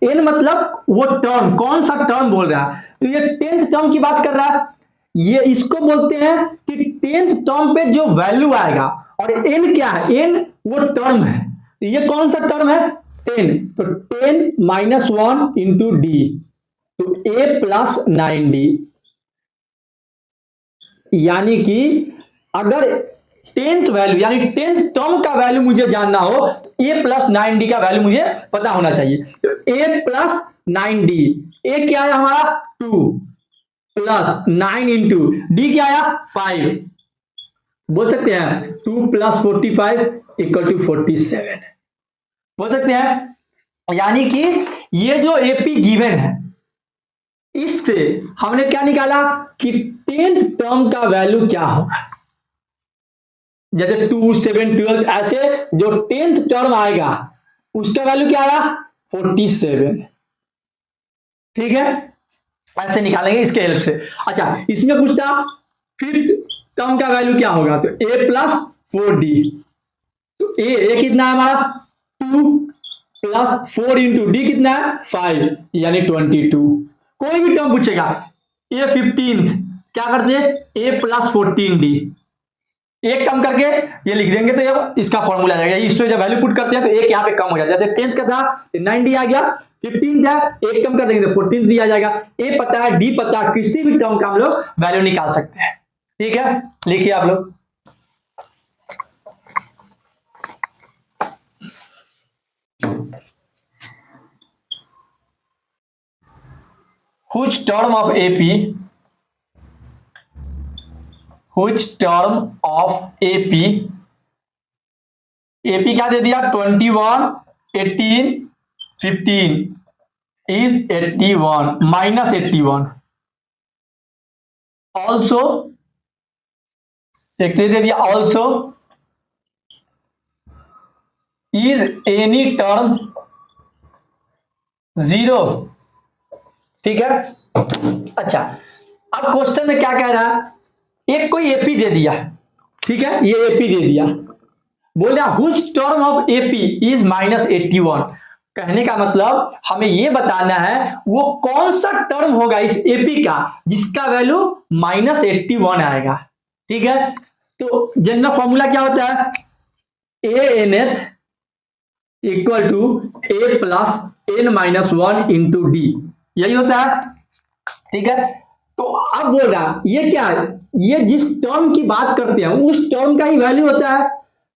एन मतलब वो टर्म, कौन सा टर्म बोल रहा है, तो ये 10th टर्म की बात कर रहा है। ये इसको बोलते हैं कि 10th टर्म पे जो वैल्यू आएगा, और एन क्या है, एन वो टर्म है, ये कौन सा टर्म है 10, तो 10 माइनस 1 इंटू डी, तो a प्लस 9d। यानी कि अगर 10th वैल्यू यानी 10th टर्म का वैल्यू मुझे जानना हो, तो a प्लस 9d का वैल्यू मुझे पता होना चाहिए। तो a प्लस 9d, a क्या आया हमारा 2 प्लस 9 इंटू डी क्या आया 5, बोल सकते हैं 2 प्लस 45 इक्वल टू 47, बोल सकते हैं। यानी कि ये जो एपी गिवन है, इससे हमने क्या निकाला कि 10th टर्म का वैल्यू क्या होगा, जैसे 2 7 12 ऐसे जो 10th टर्म आएगा उसका वैल्यू क्या आया 47। ठीक है, ऐसे निकालेंगे इसके हेल्प से। अच्छा, इसमें पूछता 5th टर्म का वैल्यू क्या होगा, तो a प्लस 4d, तो a कितना है हमारा 2 प्लस 4 इंटू डी कितना है 5, यानी 22। कोई भी टर्म पूछेगा a 15th क्या करते हैं a प्लस 14d, एक कम करके ये लिख देंगे तो ये इसका फॉर्मूला आ जाएगा। इसमें जब वैल्यू पुट करते हैं तो एक यहाँ पे कम हो जाता है। जैसे 10th का था 9D आ गया, 15 था एक कम कर देंगे तो 14 आ जाएगा। ए पता है, डी पता है, किसी भी टर्म का हम लोग वैल्यू निकाल सकते हैं। ठीक है, लिखिए आप लोग। Which term of AP क्या दे दिया 21 18 15 is 81 minus 81 also एक दे दिया also is any term 0। ठीक है, अच्छा अब क्वेश्चन में क्या कह रहा है, एक कोई एपी दे दिया, ठीक है, ये एपी दे दिया, बोल रहा which term of AP is -81। कहने का मतलब हमें ये बताना है वो कौन सा टर्म होगा इस एपी का जिसका वैल्यू -81 आएगा। ठीक है, तो जनरल फॉर्मूला क्या होता है, a nth equal to a plus n-1 into d, यही होता है। ठीक है, तो अब बोल रहा ये क्या है, ये जिस टर्म की बात करते हैं उस टर्म का ही वैल्यू होता है।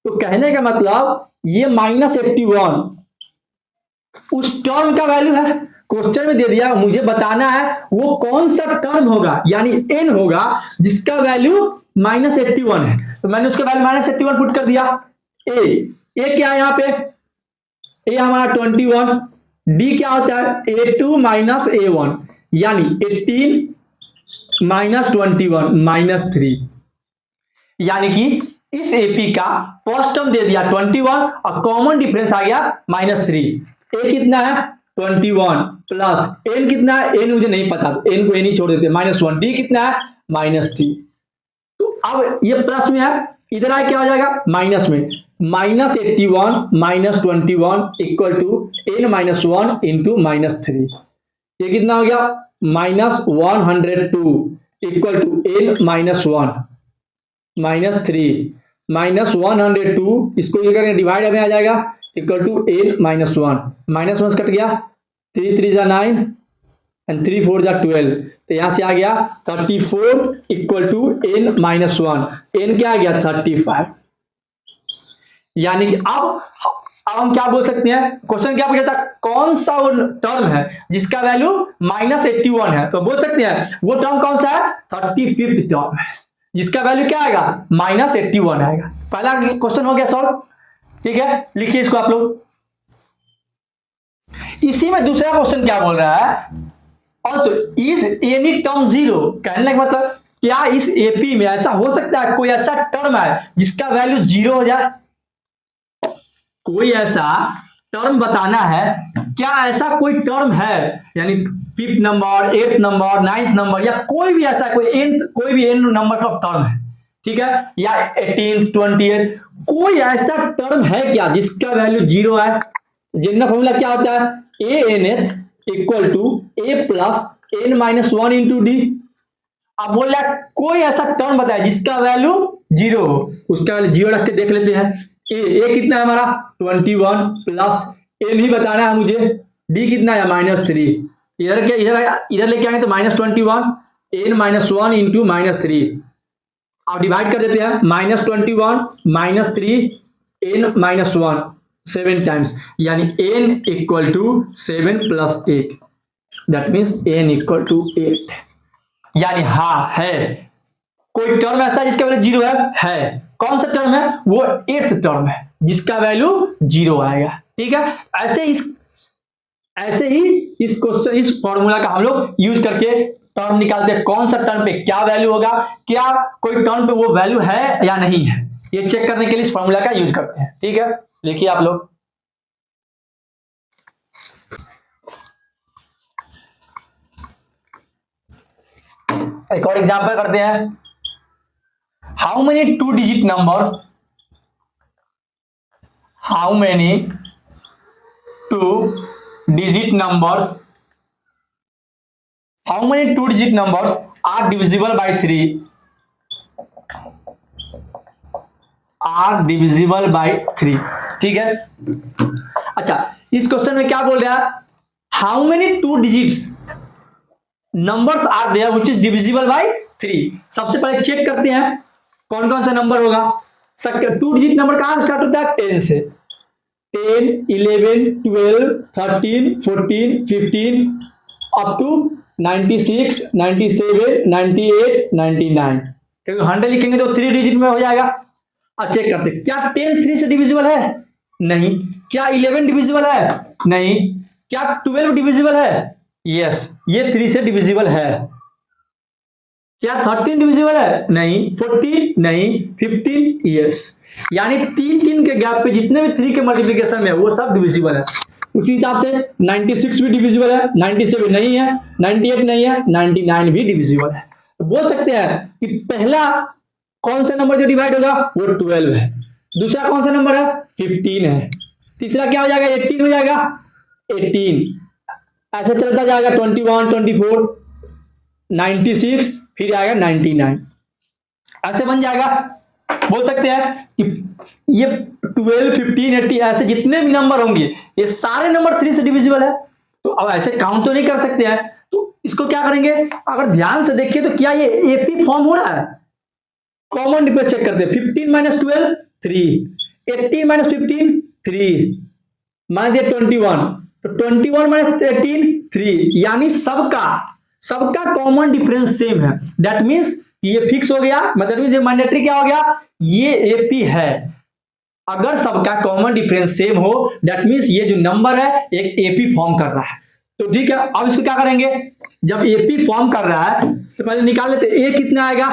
तो कहने का मतलब ये -81 उस टर्म का वैल्यू है। क्वेश्चन में दे दिया, मुझे बताना है वो कौन सा टर्म होगा यानी n होगा जिसका वैल्यू -81 है। तो मैंने उसके वैल्यू -81 पुट कर दिया। ए क्या है यहाँ पे, ए हमारा 21, डी क्या होता है A2 माइनस A1 यानी 18 माइनस 21 -3, यानी कि इस एपी का फर्स्ट टर्म दे दिया 21 और कॉमन डिफरेंस आ गया -3। ए कितना है 21 प्लस एन कितना है, एन मुझे नहीं पता तो एन को एन ही छोड़ देते -1, डी कितना है -3। तो अब ये प्लस में है, इधर आए क्या हो जाएगा माइनस में, -81 -21 इक्वल टू n-1 इंटू -3, ये कितना हो गया -102 इक्वल टू n-1 -3 -102, इसको ये करेंगे डिवाइड में आ जाएगा इक्वल टू n-1, -1 कट गया, 3 3 जा 9 एंड 3 4 जा 12, तो यहां से आ गया 34 इक्वल टू n-1, n क्या आ गया 35। यानी कि अब हम क्या बोल सकते हैं, क्वेश्चन क्या पूछा था कौन सा वो टर्म है जिसका वैल्यू -81 है, तो बोल सकते हैं वो टर्म कौन सा है 35th टर्म है जिसका वैल्यू क्या आएगा -81 आएगा। पहला क्वेश्चन हो गया सॉल्व। ठीक है, लिखिए इसको आप लोग। इसी में दूसरा क्वेश्चन क्या बोल रहा है, ऑल्सो इज एनी टर्म 0, कहने का मतलब क्या इस एपी में ऐसा हो सकता है कोई ऐसा टर्म है जिसका वैल्यू 0 हो जाए, कोई ऐसा टर्म बताना है, क्या ऐसा कोई टर्म है यानी 5th number 8th number 9th number या कोई भी ऐसा कोई भी n नंबर का टर्म है, ठीक है, या 18th 20th कोई ऐसा टर्म है क्या जिसका वैल्यू 0 है। जनरल फॉर्मूला क्या होता है, a nth equal to a plus n-1 into d. अब बोल रहा कोई ऐसा टर्म बताए जिसका वैल्यू 0 हो, उसका वैल्यू 0 रख के देख लेते हैं। ए कितना है हमारा 21 प्लस एन ही बताना है मुझे, डी कितना है -3, इधर लेके आएंगे तो -21 n-1 इंटू -3, अब डिवाइड कर देते हैं -21 -3 n-1 7 टाइम्स, यानी n equal to 7 plus 8, that means n equal to 8। यानी हाँ है कोई टर्म ऐसा जिसका वैल्यू 0 है, कौन सा टर्म है वो 8th टर्म है जिसका वैल्यू 0 आएगा। ठीक है, ऐसे ही इस क्वेश्चन इस फॉर्मूला का हम लोग यूज करके टर्म निकालते हैं, कौन सा टर्म पे क्या वैल्यू होगा, क्या कोई टर्म पे वो वैल्यू है या नहीं है, ये चेक करने के लिए इस फॉर्मूला का यूज करते हैं। ठीक है, लिखिए आप लोग। एक और एग्जांपल करते हैं, how many 2 digit number, how many 2 digit numbers, how many 2 digit numbers are divisible by 3, are divisible by 3। ठीक है, अच्छा इस क्वेश्चन में क्या बोल रहा है, how many 2 digits numbers are there which is divisible by 3। सबसे पहले चेक करते हैं कौन कौन सा नंबर होगा। 2 डिजिट नंबर कहां से स्टार्ट होता है, 10 से। 10, 11, 12, 13, 14, 15 अप टू 96, 97, 98, 99। क्योंकि 100 लिखेंगे तो 3 डिजिट में हो जाएगा। अब चेक करते क्या 10 3 से डिविजिबल है, नहीं। क्या 11 डिविजिबल है, नहीं। क्या 12 डिविजिबल है, यस ये 3 से डिविजिबल है। क्या 13 डिविजिबल है, नहीं। 14 नहीं। 15 यस। यानी 3 के गैप पे जितने भी 3 के मल्टीप्लिकेशन में वो सब डिविजिबल है। उसी हिसाब से 96 भी डिविजिबल है, 97 नहीं है, 98 नहीं है, 99 भी डिविजिबल है। तो बोल सकते हैं कि पहला कौन सा नंबर जो डिवाइड होगा वो 12 है, दूसरा कौन सा नंबर है 15 है, तीसरा क्या हो जाएगा 18 हो जाएगा 18, ऐसे चलता जाएगा 21, 24, 96 फिर आएगा 99, ऐसे बन जाएगा। बोल सकते हैं कि ये 12, 15, 80 ऐसे जितने भी नंबर होंगे ये सारे नंबर 3 से डिविजिबल है। तो अब ऐसे काउंट तो नहीं कर सकते हैं, तो इसको क्या करेंगे, अगर ध्यान से देखिए तो क्या ये एपी फॉर्म हो रहा है। कॉमन डिफरेंस चेक करते हैं, 15 माइनस 12 3, 18 माइनस 15 3, मान दिया 21, तो 21 माइनस 18 3, यानी सबका कॉमन डिफरेंस सेम है। दैट मीन्स ये फिक्स हो गया, मतलब ये मैंडेटरी क्या हो गया, ये एपी है। अगर सबका कॉमन डिफरेंस सेम हो दैट मीन्स ये जो नंबर है एक एपी फॉर्म कर रहा है। तो ठीक है, अब इसको क्या करेंगे, जब एपी फॉर्म कर रहा है तो पहले निकाल लेते, ए कितना आएगा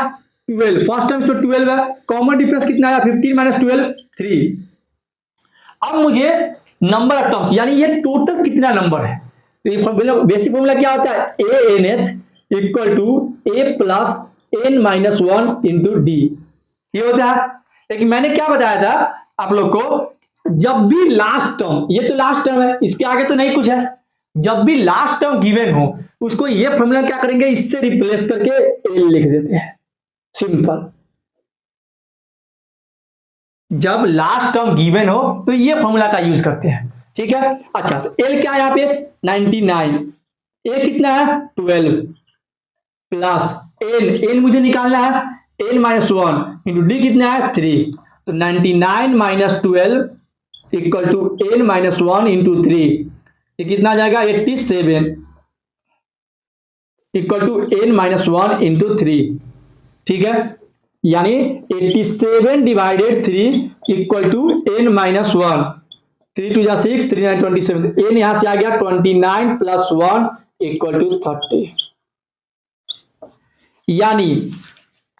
12, फर्स्ट टर्म तो 12 है, कॉमन डिफरेंस कितना आया 15 माइनस 12 3। अब मुझे नंबर ऑफ टर्म्स यानी ये टोटल कितना नंबर है, तो ये बेसिक फॉर्मूला क्या होता है, a nth equal to a plus n minus 1 into d, ये होता है। लेकिन मैंने क्या बताया था आप लोग को, जब भी लास्ट टर्म, ये तो लास्ट टर्म है इसके आगे तो नहीं कुछ है, जब भी लास्ट टर्म गिवन हो उसको ये फॉर्मूला क्या करेंगे, इससे रिप्लेस करके एल लिख देते हैं, सिंपल। जब लास्ट टर्म गिवन हो तो ये फॉर्मूला का यूज करते हैं, ठीक है। अच्छा तो एल क्या है यहाँ पे 99, ए कितना है 12 प्लस एन मुझे निकालना है एन माइनस 1 इंटू डी कितना है 3, तो 99 माइनस 12 equal to n minus 1 into 3, ये कितना आ जाएगा 87 equal to n minus 1 into 3, ठीक है। यानी 87 divided 3 equal to n minus 1, 3 2 जा 6, 3 9 27, एन यहां से आ गया 29 प्लस 1 इक्वल टू 30। यानी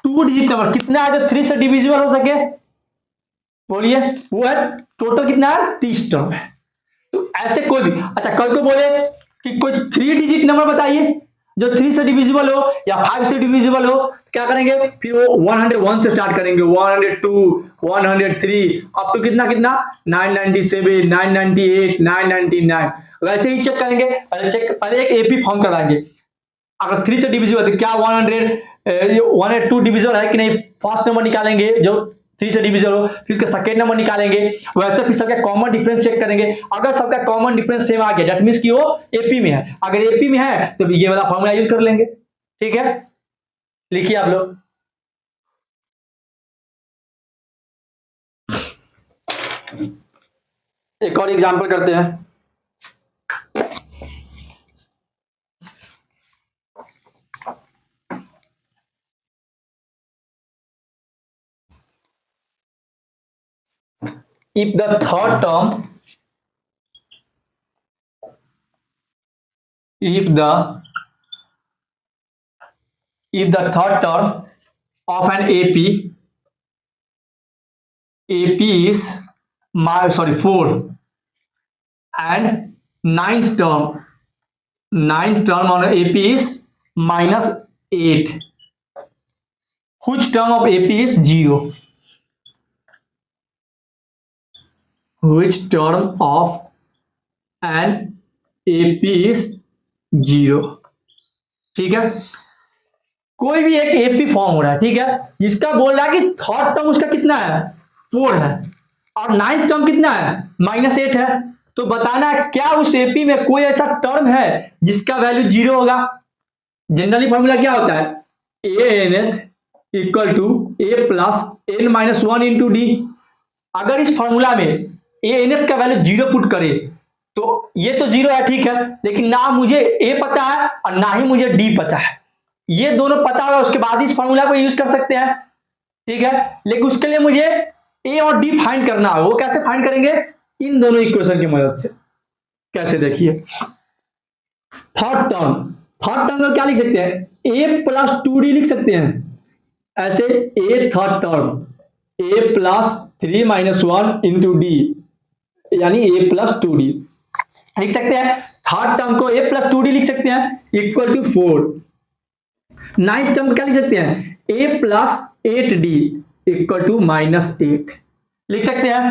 2 डिजिट नंबर कितना है जो 3 से डिविजिबल हो सके, बोलिए, वो है टोटल कितना है 30 टर्म है। तो ऐसे कोई भी, अच्छा कल को बोले कि कोई 3 डिजिट नंबर बताइए जो 3 से डिविजिबल हो या 5 से डिविजिबल हो, क्या करेंगे, फिर वो 101 से स्टार्ट करेंगे, 102, 103 अप टू कितना 997, 998, 999, वैसे ही चेक करेंगे। पहले एक एपी फॉर्म कराएंगे, अगर 3 से डिविजिबल तो क्या 102 डिविजिबल है कि नहीं, फर्स्ट नंबर निकालेंगे जो 3 से डिविजिबल हो, फिर उसका सेकेंड नंबर निकालेंगे, वैसे फिर सबका कॉमन डिफरेंस चेक करेंगे। अगर सबका कॉमन डिफरेंस सेम आ गया दैट मींस कि वो एपी में है, अगर एपी में है तो ये वाला फॉर्मूला यूज कर लेंगे, ठीक है। लिखिए आप लोग, एक और एग्जांपल करते हैं। If the third term, if the third term of an AP is 4 and ninth term on AP is -8, which term of AP is 0? Which term of an AP is 0? ठीक है, कोई भी एक एपी फॉर्म हो रहा है, ठीक है, जिसका बोल रहा है कि थर्ड टर्म उसका कितना है 4 है और 9th टर्म कितना है -8 है। तो बताना है क्या उस एपी में कोई ऐसा टर्म है जिसका वैल्यू 0 होगा। जनरली फॉर्मूला क्या होता है, a nth equal to a plus n minus 1 into d. अगर इस फॉर्मूला में ए एन एथ का वैल्यू 0 पुट करे तो ये तो 0 है, ठीक है, लेकिन ना मुझे ए पता है और ना ही मुझे डी पता है। ये दोनों पता होगा उसके बाद इस फॉर्मूला को यूज कर सकते हैं, ठीक है। लेकिन उसके लिए मुझे ए और डी फाइंड करना होगा। वो कैसे फाइंड करेंगे, इन दोनों इक्वेशन की मदद से। कैसे, देखिए, थर्ड टर्म को क्या लिख सकते हैं, ए प्लस 2d लिख सकते हैं ऐसे। ए थर्ड टर्म ए प्लस 3 माइनस 1 इंटू डी, यानी ए प्लस 2d लिख सकते हैं। थर्ड टर्म को ए प्लस 2d लिख सकते हैं इक्वल टू 4। नाइन्थ टर्म को क्या लिख सकते हैं, a plus 8d equal to -8 लिख सकते हैं।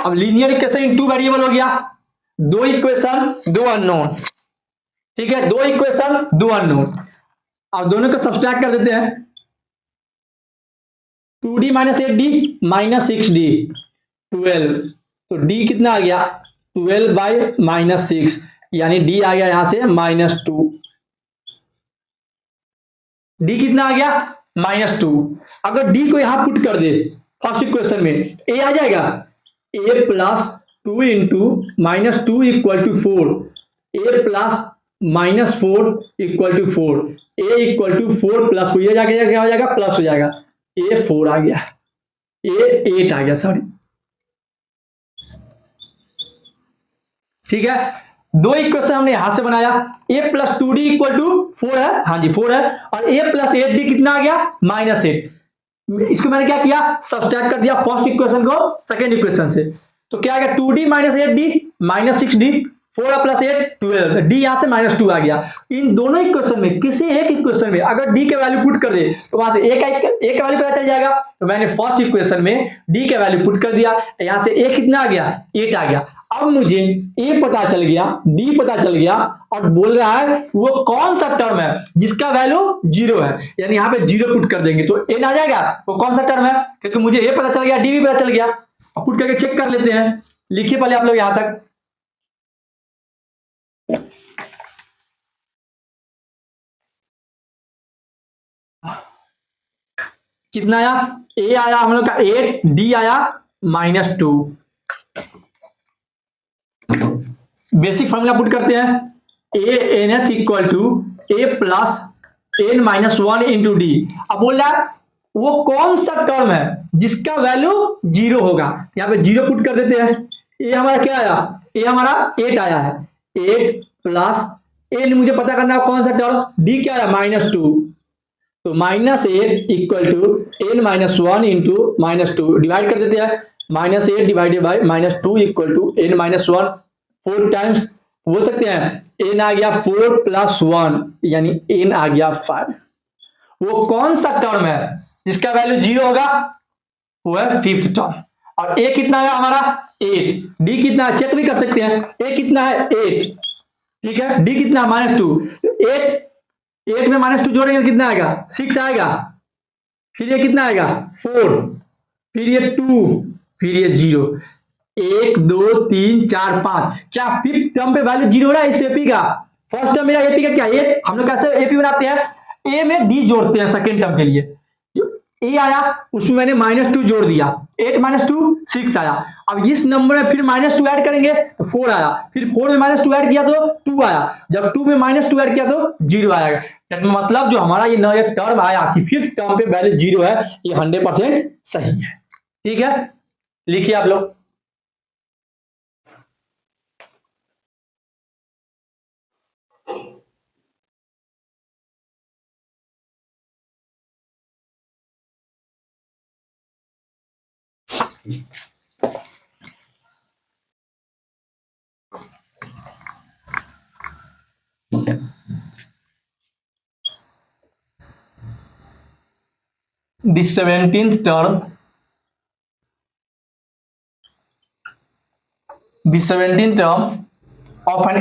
अब लीनियर इक्वेशन इन 2 वेरिएबल हो गया, 2 इक्वेशन 2 अननोन, ठीक है, 2 इक्वेशन 2 अननोन। अब दोनों को सब्सट्रैक्ट कर देते हैं, 2d minus 8d minus 6d 12, तो d कितना आ गया 12 बाई -6, यानी d आ गया यहां से -2। d कितना आ गया -2। अगर d को यहां पुट कर दे फर्स्ट इक्वेशन में, a आ जाएगा a plus 2 into -2 equal to 4, a plus -4 equal to 4, a equal to 4 plus 4, ये जाके क्या हो जाएगा प्लस हो जाएगा, a 4 आ गया, a 8 आ गया, सॉरी, ठीक है। 2 इक्वेशन हमने यहां से बनाया, a plus 2d equal to 4 है, हाँ जी 4 है, और a प्लस 8d कितना आ गया -8। इसको मैंने क्या किया, सब्सट्रैक्ट कर दिया फर्स्ट इक्वेशन को सेकेंड इक्वेशन से, तो क्या आ गया 2d minus 8d minus 6d, 4 plus 8 12, d यहां से -2 आ गया। इन दोनों इक्वेशन में किसी एक इक्वेशन में अगर d के वैल्यू पुट कर दे तो वहां से a का वैल्यू पता चल जाएगा। तो मैंने फर्स्ट इक्वेशन में d के वैल्यू पुट कर दिया, यहां से a कितना आ गया 8 आ गया। अब मुझे a पता चल गया, d पता चल गया, और बोल रहा है वो कौन सा टर्म है जिसका वैल्यू 0 है, यानी यहाँ पे 0 पुट कर देंगे तो n आ जाएगा। वो कौन सा टर्म है, क्योंकि मुझे a पता चल गया, d भी पता चल गया। अब पुट करके चेक कर लेते हैं, लिखिए पहले आप लोग यहां तक। कितना आया, a आया हम लोग का 8, d आया -2। बेसिक फॉर्मूला पुट करते हैं, a n h equal to a plus n minus 1 into d. अब बोल रहा है वो कौन सा टर्म है जिसका वैल्यू 0 होगा, यहाँ पे 0 पुट कर देते हैं। a हमारा क्या आया, a हमारा 8 आया है, 8 प्लस n मुझे पता करना है कौन सा टर्म, d क्या आया -2, तो -8 equal to n minus 1 into -2 divide कर देते हैं, -8 divided by -2 equal to n minus 1, 4 times बोल सकते हैं, n आ गया 4 प्लस 1, यानी n आ गया 5। वो कौन सा टर्म है जिसका वैल्यू 0 होगा, वो है फिफ्थ टर्म। और a कितना है हमारा 8, d कितना है चेक भी कर सकते हैं, a कितना है 8, ठीक है, d कितना है -2, तो 8 में -2 जोड़ेंगे कितना आएगा 6 आएगा, फिर ये कितना आएगा 4, फिर ये 2, फिर ये 0, 1 2 3 4 5। क्या फिफ्थ टर्म पे वैल्यू 0 हो रहा है इस एपी का। फर्स्ट टर्म मेरा एपी का क्या है, हम लोग कैसे एपी बनाते हैं, ए में d जोड़ते हैं सेकेंड टर्म के लिए, ए आया उसमें मैंने -2 जोड़ दिया, 8 -2 6 आया। अब इस नंबर में फिर -2 ऐड करेंगे तो 4 आया, फिर 4 में -2 ऐड किया तो 2 आया, जब 2 में -2 ऐड किया तो 0 आएगा। मतलब जो हमारा ये नया टर्म आया कि फिफ्थ टर्म पे वैल्यू 0 है, ये 100% सही है, ठीक है। लिखिए आप लोग, the 17th term of an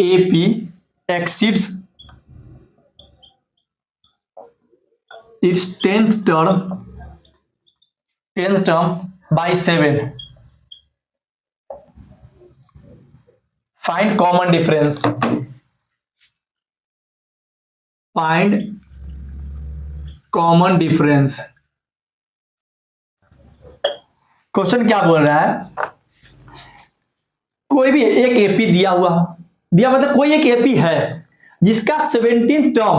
AP exceeds its 10th term by 7. Find common difference. Find common difference. Question क्या बोल रहा है, कोई भी एक एपी दिया मतलब कोई एक एपी है जिसका 17th टर्म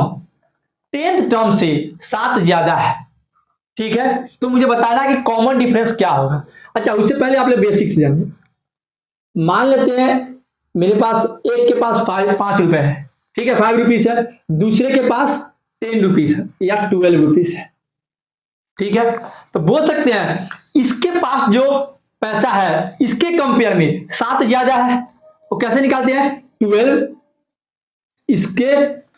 10th टर्म से 7 ज्यादा है, ठीक है। तो मुझे बताना है कि कॉमन डिफरेंस क्या होगा। अच्छा, उससे पहले आप लोग बेसिक्स जानिए। मान लेते हैं मेरे पास एक के पास 5 रुपए है, ठीक है, 5 रुपीज है, दूसरे के पास 10 रुपीज है या 12 रुपीज है, ठीक है। तो बोल सकते हैं इसके पास जो पैसा है इसके कंपेयर में 7 ज्यादा है। वो कैसे निकालते हैं, 12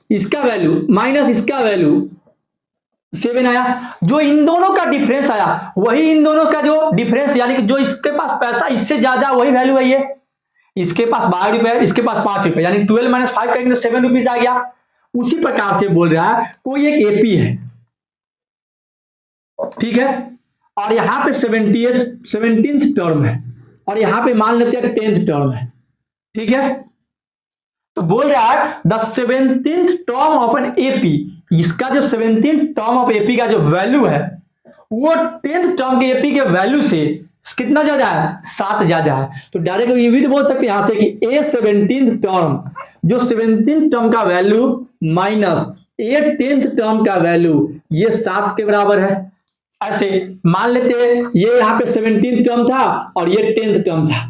इसका वैल्यू माइनस इसका वैल्यू 7 आया, जो इन दोनों का डिफरेंस आया वही इन दोनों का जो डिफरेंस, यानी कि जो इसके पास पैसा इससे ज्यादा वही वैल्यू है। ये इसके पास 12 रुपए है, इसके पास 5 रुपए, यानी 12 माइनस 5 करेंगे तो 7 रुपीज आ गया। उसी प्रकार से बोल रहा है कोई एक एपी है, ठीक है, और यहां पे 17th टर्म है और यहां पे मान लेते हैं 10th टर्म है, ठीक है। तो बोल रहा है the 17th term of an AP, इसका जो 17th टर्म ऑफ एपी का जो वैल्यू है वो 10th टर्म के एपी के वैल्यू से कितना ज्यादा है, 7 ज्यादा है। तो डायरेक्ट ये भी बोल सकते हैं यहां से कि ए 17th टर्म, जो 17th टर्म का वैल्यू माइनस ए 10th टर्म का वैल्यू, ये 7 के बराबर है। ऐसे मान लेते हैं ये यहाँ पे 17th टर्म था और ये 10th टर्म था,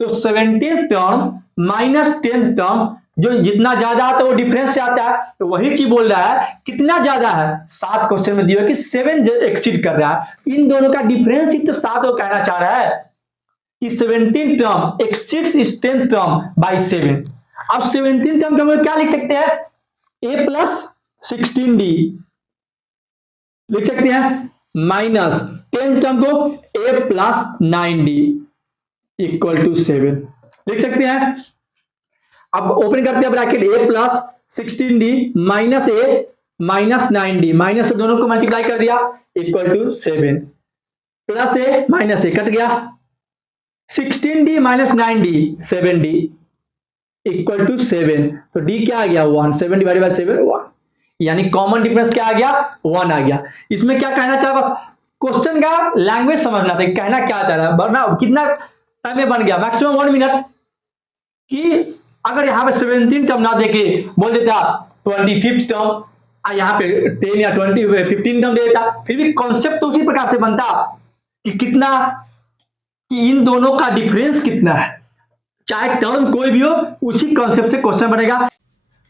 तो 17th term minus 10th term जो जितना ज्यादा आता है वो डिफरेंस से आता है। तो वही चीज बोल रहा है कितना ज्यादा है, 7 क्वेश्चन में दिया है कि 7 एक्सीड कर रहा है। इन दोनों का डिफरेंस ही तो 7 को कहना चाह रहा है कि 17th टर्म एक्सीड्स इस 10th टर्म बाय 7। अब 17th टर्म का हम क्या लिख सकते हैं, a प्लस 16d लिख सकते हैं, माइनस 10th टर्म को a plus 9d equal to 7 लिख सकते हैं। अब ओपन करते हैं bracket, a plus 16d minus a minus 9d, minus से दोनों को मल्टीप्लाई कर दिया equal to 7, plus a minus a cut गया, 16d minus 9d 7d equal to 7। तो d क्या आ गया 1, 7 डिवाइडेड बाय 7 1, यानी कॉमन डिफरेंस क्या आ गया 1 आ गया। इसमें क्या कहना चाह रहा, बस क्वेश्चन का लैंग्वेज समझना था, कहना क्या चाह रहा है, वरना कितना टाइम में बन गया, मैक्सिमम 1 मिनट। कि अगर यहाँ पे 17 टर्म ना देके बोल देता 25th टर्म, यहाँ पे 10 या 15 टर्म दे देता, फिर भी कॉन्सेप्ट तो उसी प्रकार से बनता कि कितना, कि इन दोनों का डिफरेंस कितना है, चाहे टर्म कोई भी हो उसी कॉन्सेप्ट से क्वेश्चन बनेगा।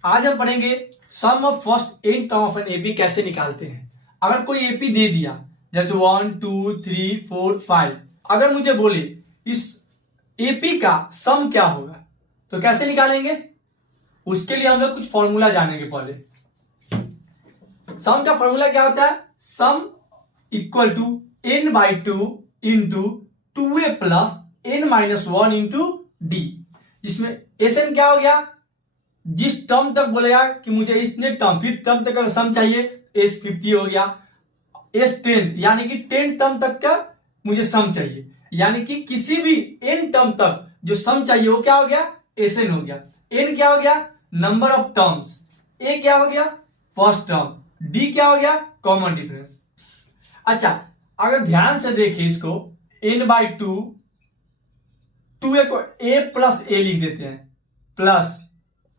आज हम पढ़ेंगे sum of first 8 term of N AP कैसे निकालते हैं। अगर कोई एपी दे दिया जैसे 1 2 3 4 5, अगर मुझे बोले इस एपी का सम क्या होगा तो कैसे निकालेंगे, उसके लिए हम लोग कुछ फॉर्मूला जानेंगे। पहले सम का फॉर्मूला क्या होता है, sum equal to n by 2 into 2a plus n minus 1 into d. इसमें एन क्या हो गया, जिस टर्म तक बोलेगा कि मुझे इतने टर्म 5th टर्म तक का सम चाहिए, एस 50 हो गया, एस 10th यानी कि 10 टर्म तक का मुझे सम चाहिए, यानी कि किसी भी n टर्म तक जो सम चाहिए वो क्या हो गया, एस एन हो गया। एन क्या हो गया, नंबर ऑफ टर्म्स, ए क्या हो गया फर्स्ट टर्म, डी क्या हो गया कॉमन डिफरेंस। अच्छा, अगर ध्यान से देखिए इसको, n बाई 2 2a को a प्लस a लिख देते हैं, plus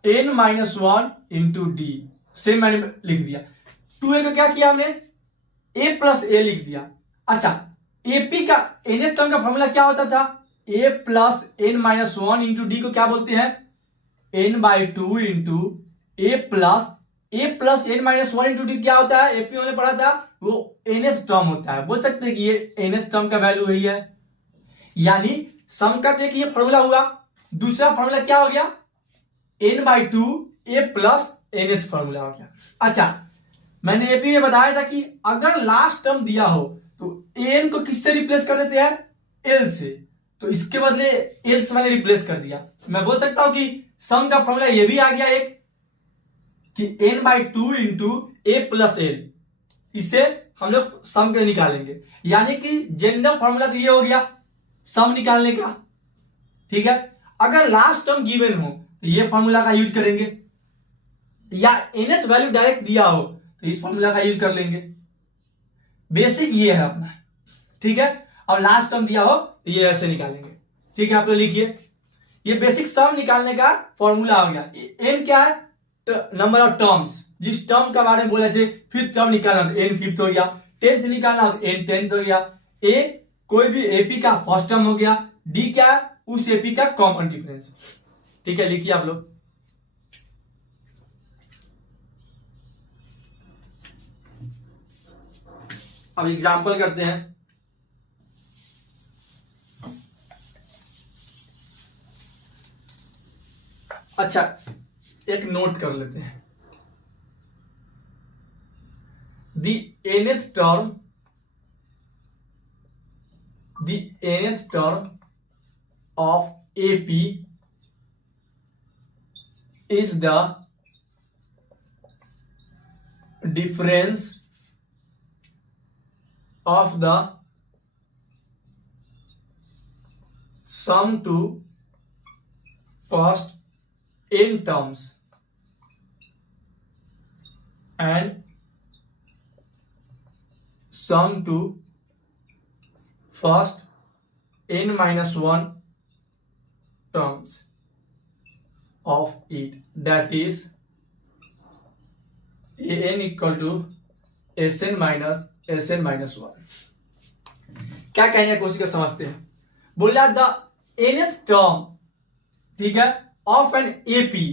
n minus 1 into D, same मैंने लिख दिया। 2a को क्या किया हमने, a प्लस a लिख दिया। अच्छा, एपी का nth टर्म का फॉर्मूला क्या होता था, a plus n minus 1 into D को क्या बोलते हैं, n by 2 into a plus n minus 1 into D क्या होता है, एपी में पढ़ा था वो nth टर्म होता है। बोल सकते हैं कि ये nth टर्म का वैल्यू ही है, यानी सम का तो एक ये फॉर्मूला हुआ। दूसरा फॉर्मूला क्या हो गया, n by 2 a plus nth formula हो गया। अच्छा, मैंने एपी में बताया था कि अगर लास्ट टर्म दिया हो तो an को किससे रिप्लेस कर देते हैं, l से, तो इसके बदले एल से मैंने रिप्लेस कर दिया। मैं बोल सकता हूं कि सम का फॉर्मूला ये भी आ गया एक, कि n by 2 into A plus L, इससे हम लोग सम के निकालेंगे, यानी कि जनरल फॉर्मूला तो ये हो गया सम निकालने का। ठीक है, अगर लास्ट टर्म गिवन हो तो ये फॉर्मूला का यूज करेंगे, या nth वैल्यू डायरेक्ट दिया हो तो इस फॉर्मूला का यूज कर लेंगे। बेसिक ये है अपना। ठीक है, और लास्ट टर्म दिया हो तो ये ऐसे निकालेंगे। ठीक है, आप लोग लिखिए, ये बेसिक सम निकालने का फॉर्मूला हो गया। एन क्या है? नंबर ऑफ टर्म्स, जिस टर्म का बारे में बोला जाए फिफ्थ टर्म निकालना तो एन फिफ्थ हो गया, टेंथ निकालना तो एन टेंथ हो गया। ए कोई भी एपी का फर्स्ट टर्म हो गया, डी क्या है? उस एपी का कॉमन डिफरेंस। ठीक है, लिखिए आप लोग। अब एग्जाम्पल करते हैं। अच्छा, एक नोट कर लेते हैं। The nth term of AP is the difference of the sum to first n terms and sum to first n minus 1 terms of it, that is an equal to sn minus 1। क्या कहने की कोशिश कर समझते हैं। बोला the nth term, ठीक है, of N AP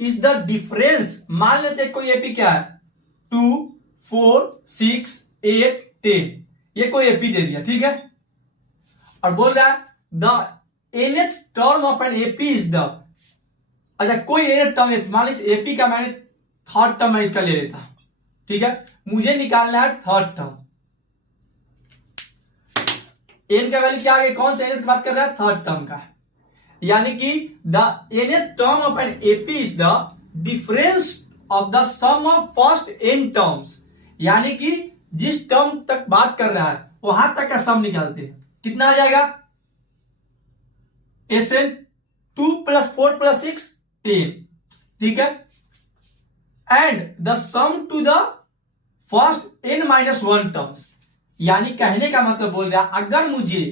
is the difference. मान लेते कोई एपी क्या है 2, 4, 6, 8, 10, ये कोई एपी दे दिया। ठीक है, और बोल रहा है the nth term of N AP is the, अच्छा कोई nth टर्म एपी, मान लीजिए एपी का मैंने थर्ड टर्म मैं इसका ले लेता। ठीक है, मुझे निकालना है थर्ड टर्म। एन का वैल्यू क्या आ गया? कौन से nth की बात कर रहा है? थर्ड टर्म का। यानी कि the nth term of N AP is the difference of the sum of first n terms, यानी कि जिस टर्म तक बात कर रहा है वहां तक का सम निकालते हैं। कितना आ जाएगा? Sn 2 + 4 + 6 10। ठीक है, and the sum to the first n minus 1 terms, यानी कहने का मतलब बोल रहा है अगर मुझे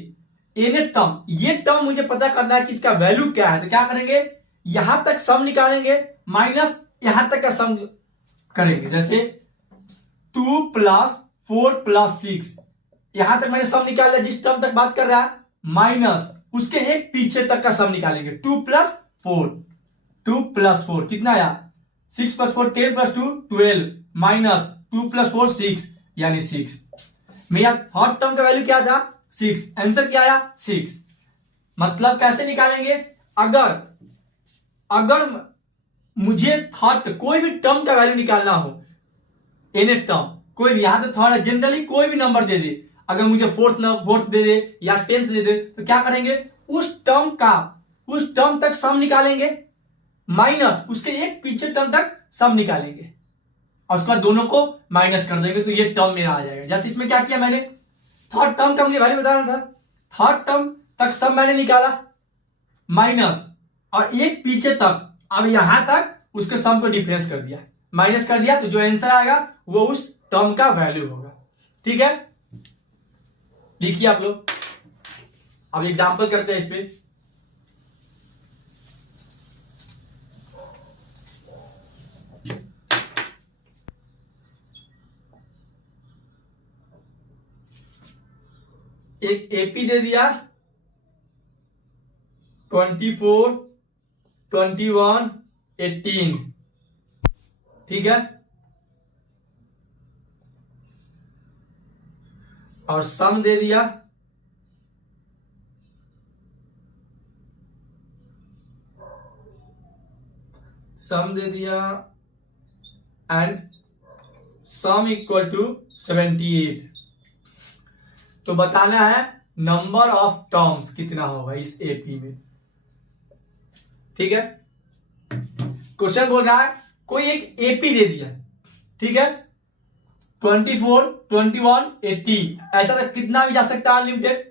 nth टर्म, ये टर्म मुझे पता करना है कि इसका वैल्यू क्या है, तो क्या करेंगे? यहां तक सम निकालेंगे माइनस यहां तक का सम करेंगे। जैसे 2 + 4 + 6, यहां तक मैंने सम निकाल लिया जिस टर्म तक बात कर रहा है, माइनस उसके एक पीछे तक का सम निकालेंगे 2 + 4, 2 + 4 कितना आया? 6 + 4 10 + 2 12, माइनस 2 + 4 6, यानी 6। मेरा थर्ड टर्म का वैल्यू क्या था? 6। आंसर क्या आया? 6। मतलब कैसे निकालेंगे? अगर मुझे थर्ड कोई भी टर्म का वैल्यू निकालना हो, nth टर्म कोई, यहां तो थर्ड जनरली कोई भी नंबर दे दे, अगर मुझे फोर्थ दे दे या 10th दे दे, तो क्या करेंगे? उस टर्म तक सम निकालेंगे माइनस उसके एक पीछे टर्म तक सम निकालेंगे और उसके बाद दोनों को माइनस कर देंगे, तो ये टर्म मेरा आ जाएगा। जैसे इसमें क्या किया मैंने, थर्ड टर्म का मुझे वैल्यू बताना था, थर्ड टर्म तक सम मैंने निकाला माइनस और एक पीछे तक, अब यहां तक उसके सम को डिफरेंस कर दिया, माइनस कर दिया, तो जो आंसर आएगा वो उस टर्म का वैल्यू होगा। ठीक है, लिखिए आप लोग। अब एग्जांपल करते हैं इस पे। एक एपी दे दिया 24, 21, 18। ठीक है, और सम दे दिया एंड सम इक्वल टू 78। तो बताना है नंबर ऑफ टर्म्स कितना होगा इस एपी में। ठीक है, क्वेश्चन बोल रहा है कोई एक एपी दे दिया, ठीक है, 24, 21, 18 ऐसा तो कितना भी जा सकता है अनलिमिटेड।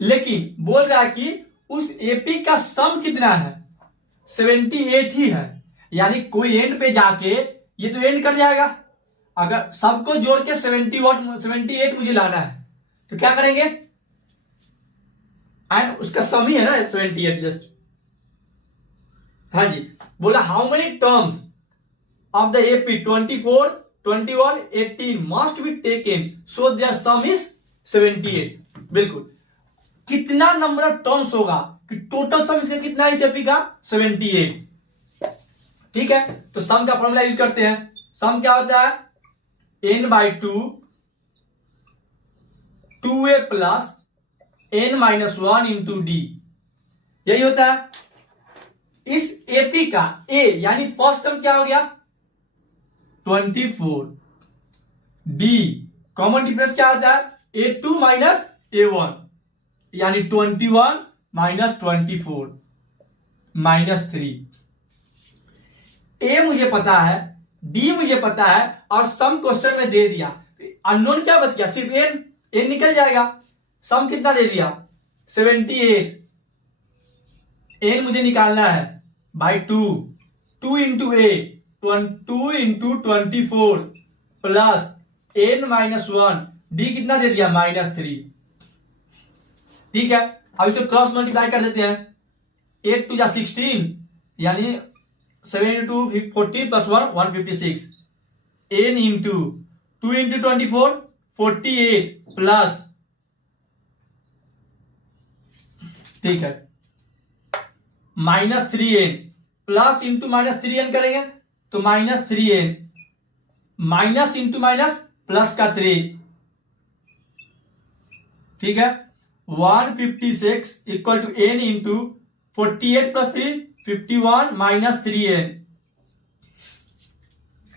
लेकिन बोल रहा है कि उस एपी का सम कितना है, 78 ही है। यानी कोई एंड पे जाके ये तो एंड कर जाएगा। अगर सबको जोड़ के 78 मुझे लाना है तो क्या करेंगे, एंड उसका सम ही है ना 78 जस्ट। हाँ जी, बोला how many terms of the AP 24, 21, 18 must be taken so their sum is 78। बिल्कुल, कितना नंबर ऑफ टर्म्स होगा कि टोटल सम इसका कितना है इस एपी का, 78। ठीक है, तो सम का फॉर्मूला यूज करते हैं। सम क्या होता है, n/2 2a plus n-1 into d, यही होता है। इस एपी का ए यानी फर्स्ट टर्म क्या हो गया 24, डी कॉमन डिफरेंस क्या होता है a2 माइनस a1 यानी 21 माइनस 24 माइनस 3। ए मुझे पता है, डी मुझे पता है, और सम क्वेश्चन में दे दिया। अननोन क्या बच गया, सिर्फ एन निकल जाएगा। सम कितना दे दिया 78, एन मुझे निकालना है by 2 into A 2 into 24 plus n-1, D कितना दे दिया -3। ठीक है, अब इसको क्रॉस मल्टीप्लाई कर देते हैं। 8 2 16 यानी 7 into 40 plus 1 156 n into 2 into 24 48 plus, ठीक है, -3n प्लस इंटू -3n करेंगे तो -3n minus into minus plus का 3। ठीक है, 156 equal to n into 48 plus 3 51 minus 3n।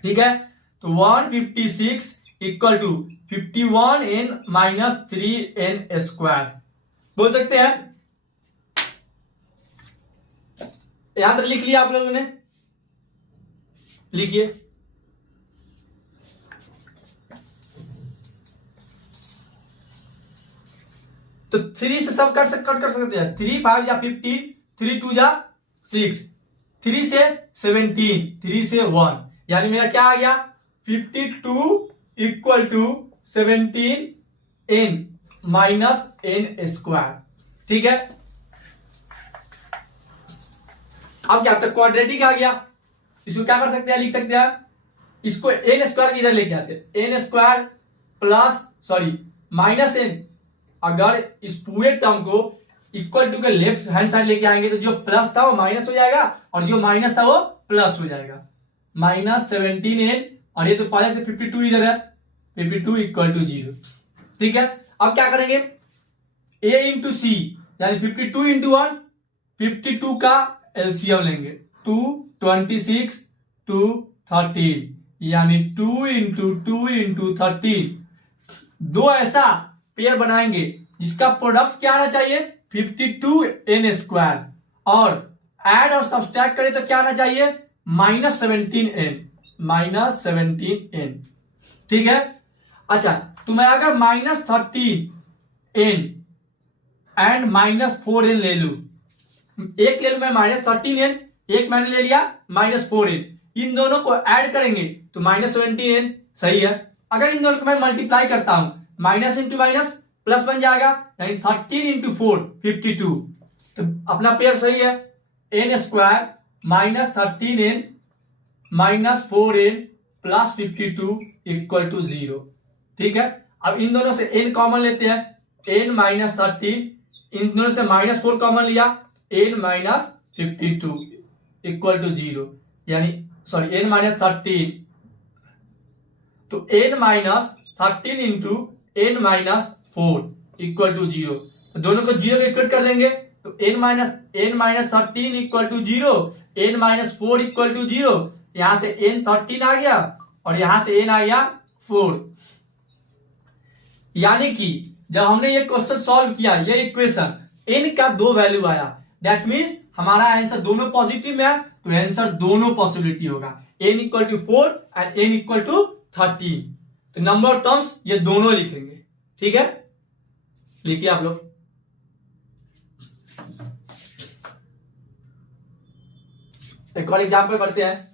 ठीक है, तो 156 equal to 51n minus 3n square बोल सकते हैं। यहां तक लिख लिया आप लोगों ने, लिखिए। तो 3 से सब कट कर सकते हैं। 3 5 या 15, 3 2 जा 6, 3 से 17, 3 से 1, यानी मेरा क्या आ गया 52 equal to 17n minus n square. ठीक है, अब क्या तक क्वाड्रेटिक आ गया। इसको क्या कर सकते हैं, लिख सकते हैं, इसको n स्क्वायर इधर लेके आते हैं, n square plus minus n। अगर इस पूरे टर्म को इक्वल टू के लेफ्ट हैंड साइड लेके आएंगे तो जो प्लस था वो माइनस हो जाएगा और जो माइनस था वो प्लस हो जाएगा, -17n, और ये तो पहले से 52 इधर है, 52 इक्वल टू 0। ठीक है, अब क्या करेंगे, a इंटू सी यानी 52 इंटू 1, 52 का एलसीएम लेंगे, 2 26 2 13 यानी 2 इंटू 2 इंटू 13। दो ऐसा पेयर बनाएंगे जिसका प्रोडक्ट क्या आना चाहिए 52n स्क्वायर, और ऐड और सब्सट्रैक्ट करें तो क्या आना चाहिए -17n। ठीक है, अच्छा तो मैं अगर -13n एंड -4n ले लू, एक ले लू मैं -13n, एक मैंने ले लिया -4n, इन दोनों को ऐड करेंगे तो -17n सही है। अगर इन दोनों को मैं मल्टीप्लाई करता हूं, माइनस इंटू माइनस प्लस बन जाएगा, यानी 13 इंटू 4 52, तो अपना पेयर सही है। n square -13n -4n plus 52 equal to 0। ठीक है, अब इन दोनों से n कॉमन लेते हैं, n -13, इन दोनों से -4 कॉमन लिया, n -52 इक्वल टू 0, यानी n -13, तो n -13 into n -4 equal to 0, तो दोनों को 0 के इक्वल कर देंगे, तो n -13 equal to 0, n -4 equal to 0, यहां से n 13 आ गया और यहां से n आ गया 4। यानी कि जब हमने ये क्वेश्चन सॉल्व किया, ये इक्वेशन, n का 2 वैल्यू आया, दैट मीन्स हमारा आंसर दोनों पॉजिटिव में है, तो आंसर दोनों पॉसिबिलिटी होगा, n equal to 4 and n equal to 13। तो नंबर ऑफ टर्म्स ये दोनों लिखेंगे, ठीक है। लिखिए आप लोग। एक और एग्जाम्पल पढ़ते हैं।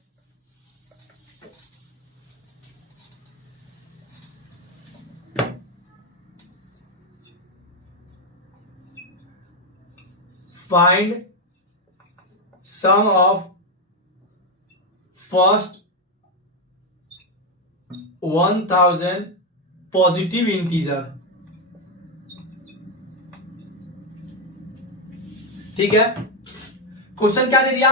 Find sum of first 1000 positive integer, ठीक है। क्वेश्चन क्या दे दिया?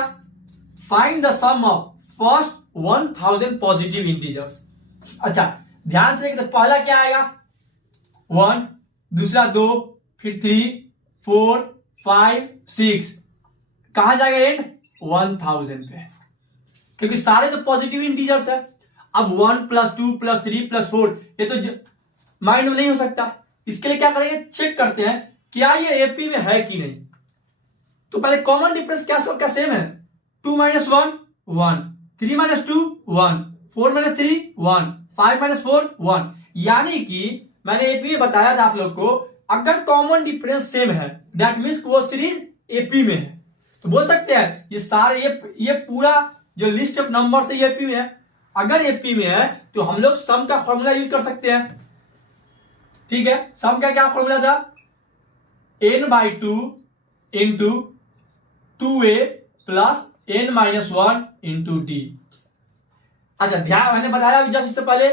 Find the sum of first 1000 positive integers. अच्छा ध्यान से देखिए, तो पहला क्या आएगा? 1, दूसरा 2, फिर 3, 4, 5, 6, कहां जाएगा एंड? 1000 पे, क्योंकि सारे तो पॉजिटिव इंटीजर्स है। अब 1 + 2 + 3 + 4 ये तो माइंड में नहीं हो सकता। इसके लिए क्या करेंगे? चेक करते हैं क्या ये एपी में है कि नहीं। तो पहले कॉमन डिफरेंस क्या सबका सेम है? 2 - 1 1, 3 - 2 1, 4 - 3 1, 5 - 4 1। यानी कि मैंने एपी में बताया था आप लोग को, अगर कॉमन डिफरेंस सेम है दैट मीन्स वो सीरीज एपी में है। तो बोल सकते हैं ये सारे ये पूरा जो लिस्ट ऑफ नंबर है ये एपी में है। अगर एपी में है तो हम लोग सम का फॉर्मूला यूज कर सकते हैं, ठीक है। सम का क्या फॉर्मूला था? n/2 into 2a plus n - 1 into D. अच्छा ध्यान, मैंने बताया अभी जस्ट इससे पहले,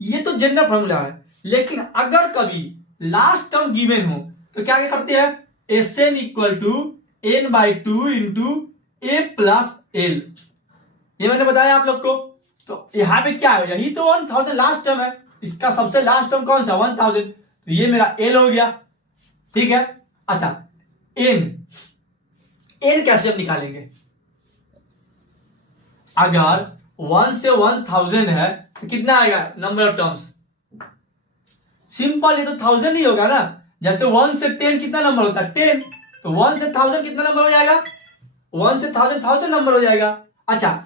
ये तो जनरल फॉर्मूला है, लेकिन अगर कभी लास्ट टर्म गिवन हो तो क्या करते हैं? Sn = n/2 into a plus l। ये मैंने बताया आप लोग को। तो यहां पे क्या है? यही तो 1000 लास्ट टर्म है, इसका सबसे लास्ट टर्म कौन सा? 1000। तो ये मेरा एल हो गया, ठीक है। अच्छा एन कैसे हम निकालेंगे? अगर 1 से 1000 है तो कितना आएगा नंबर ऑफ टर्म्स? सिंपल, ये तो 1000 ही होगा ना। जैसे 1 से 10 कितना नंबर होता है? 10। तो 1 से 1000 कितना नंबर हो जाएगा? 1 से 1000 नंबर हो जाएगा। अच्छा,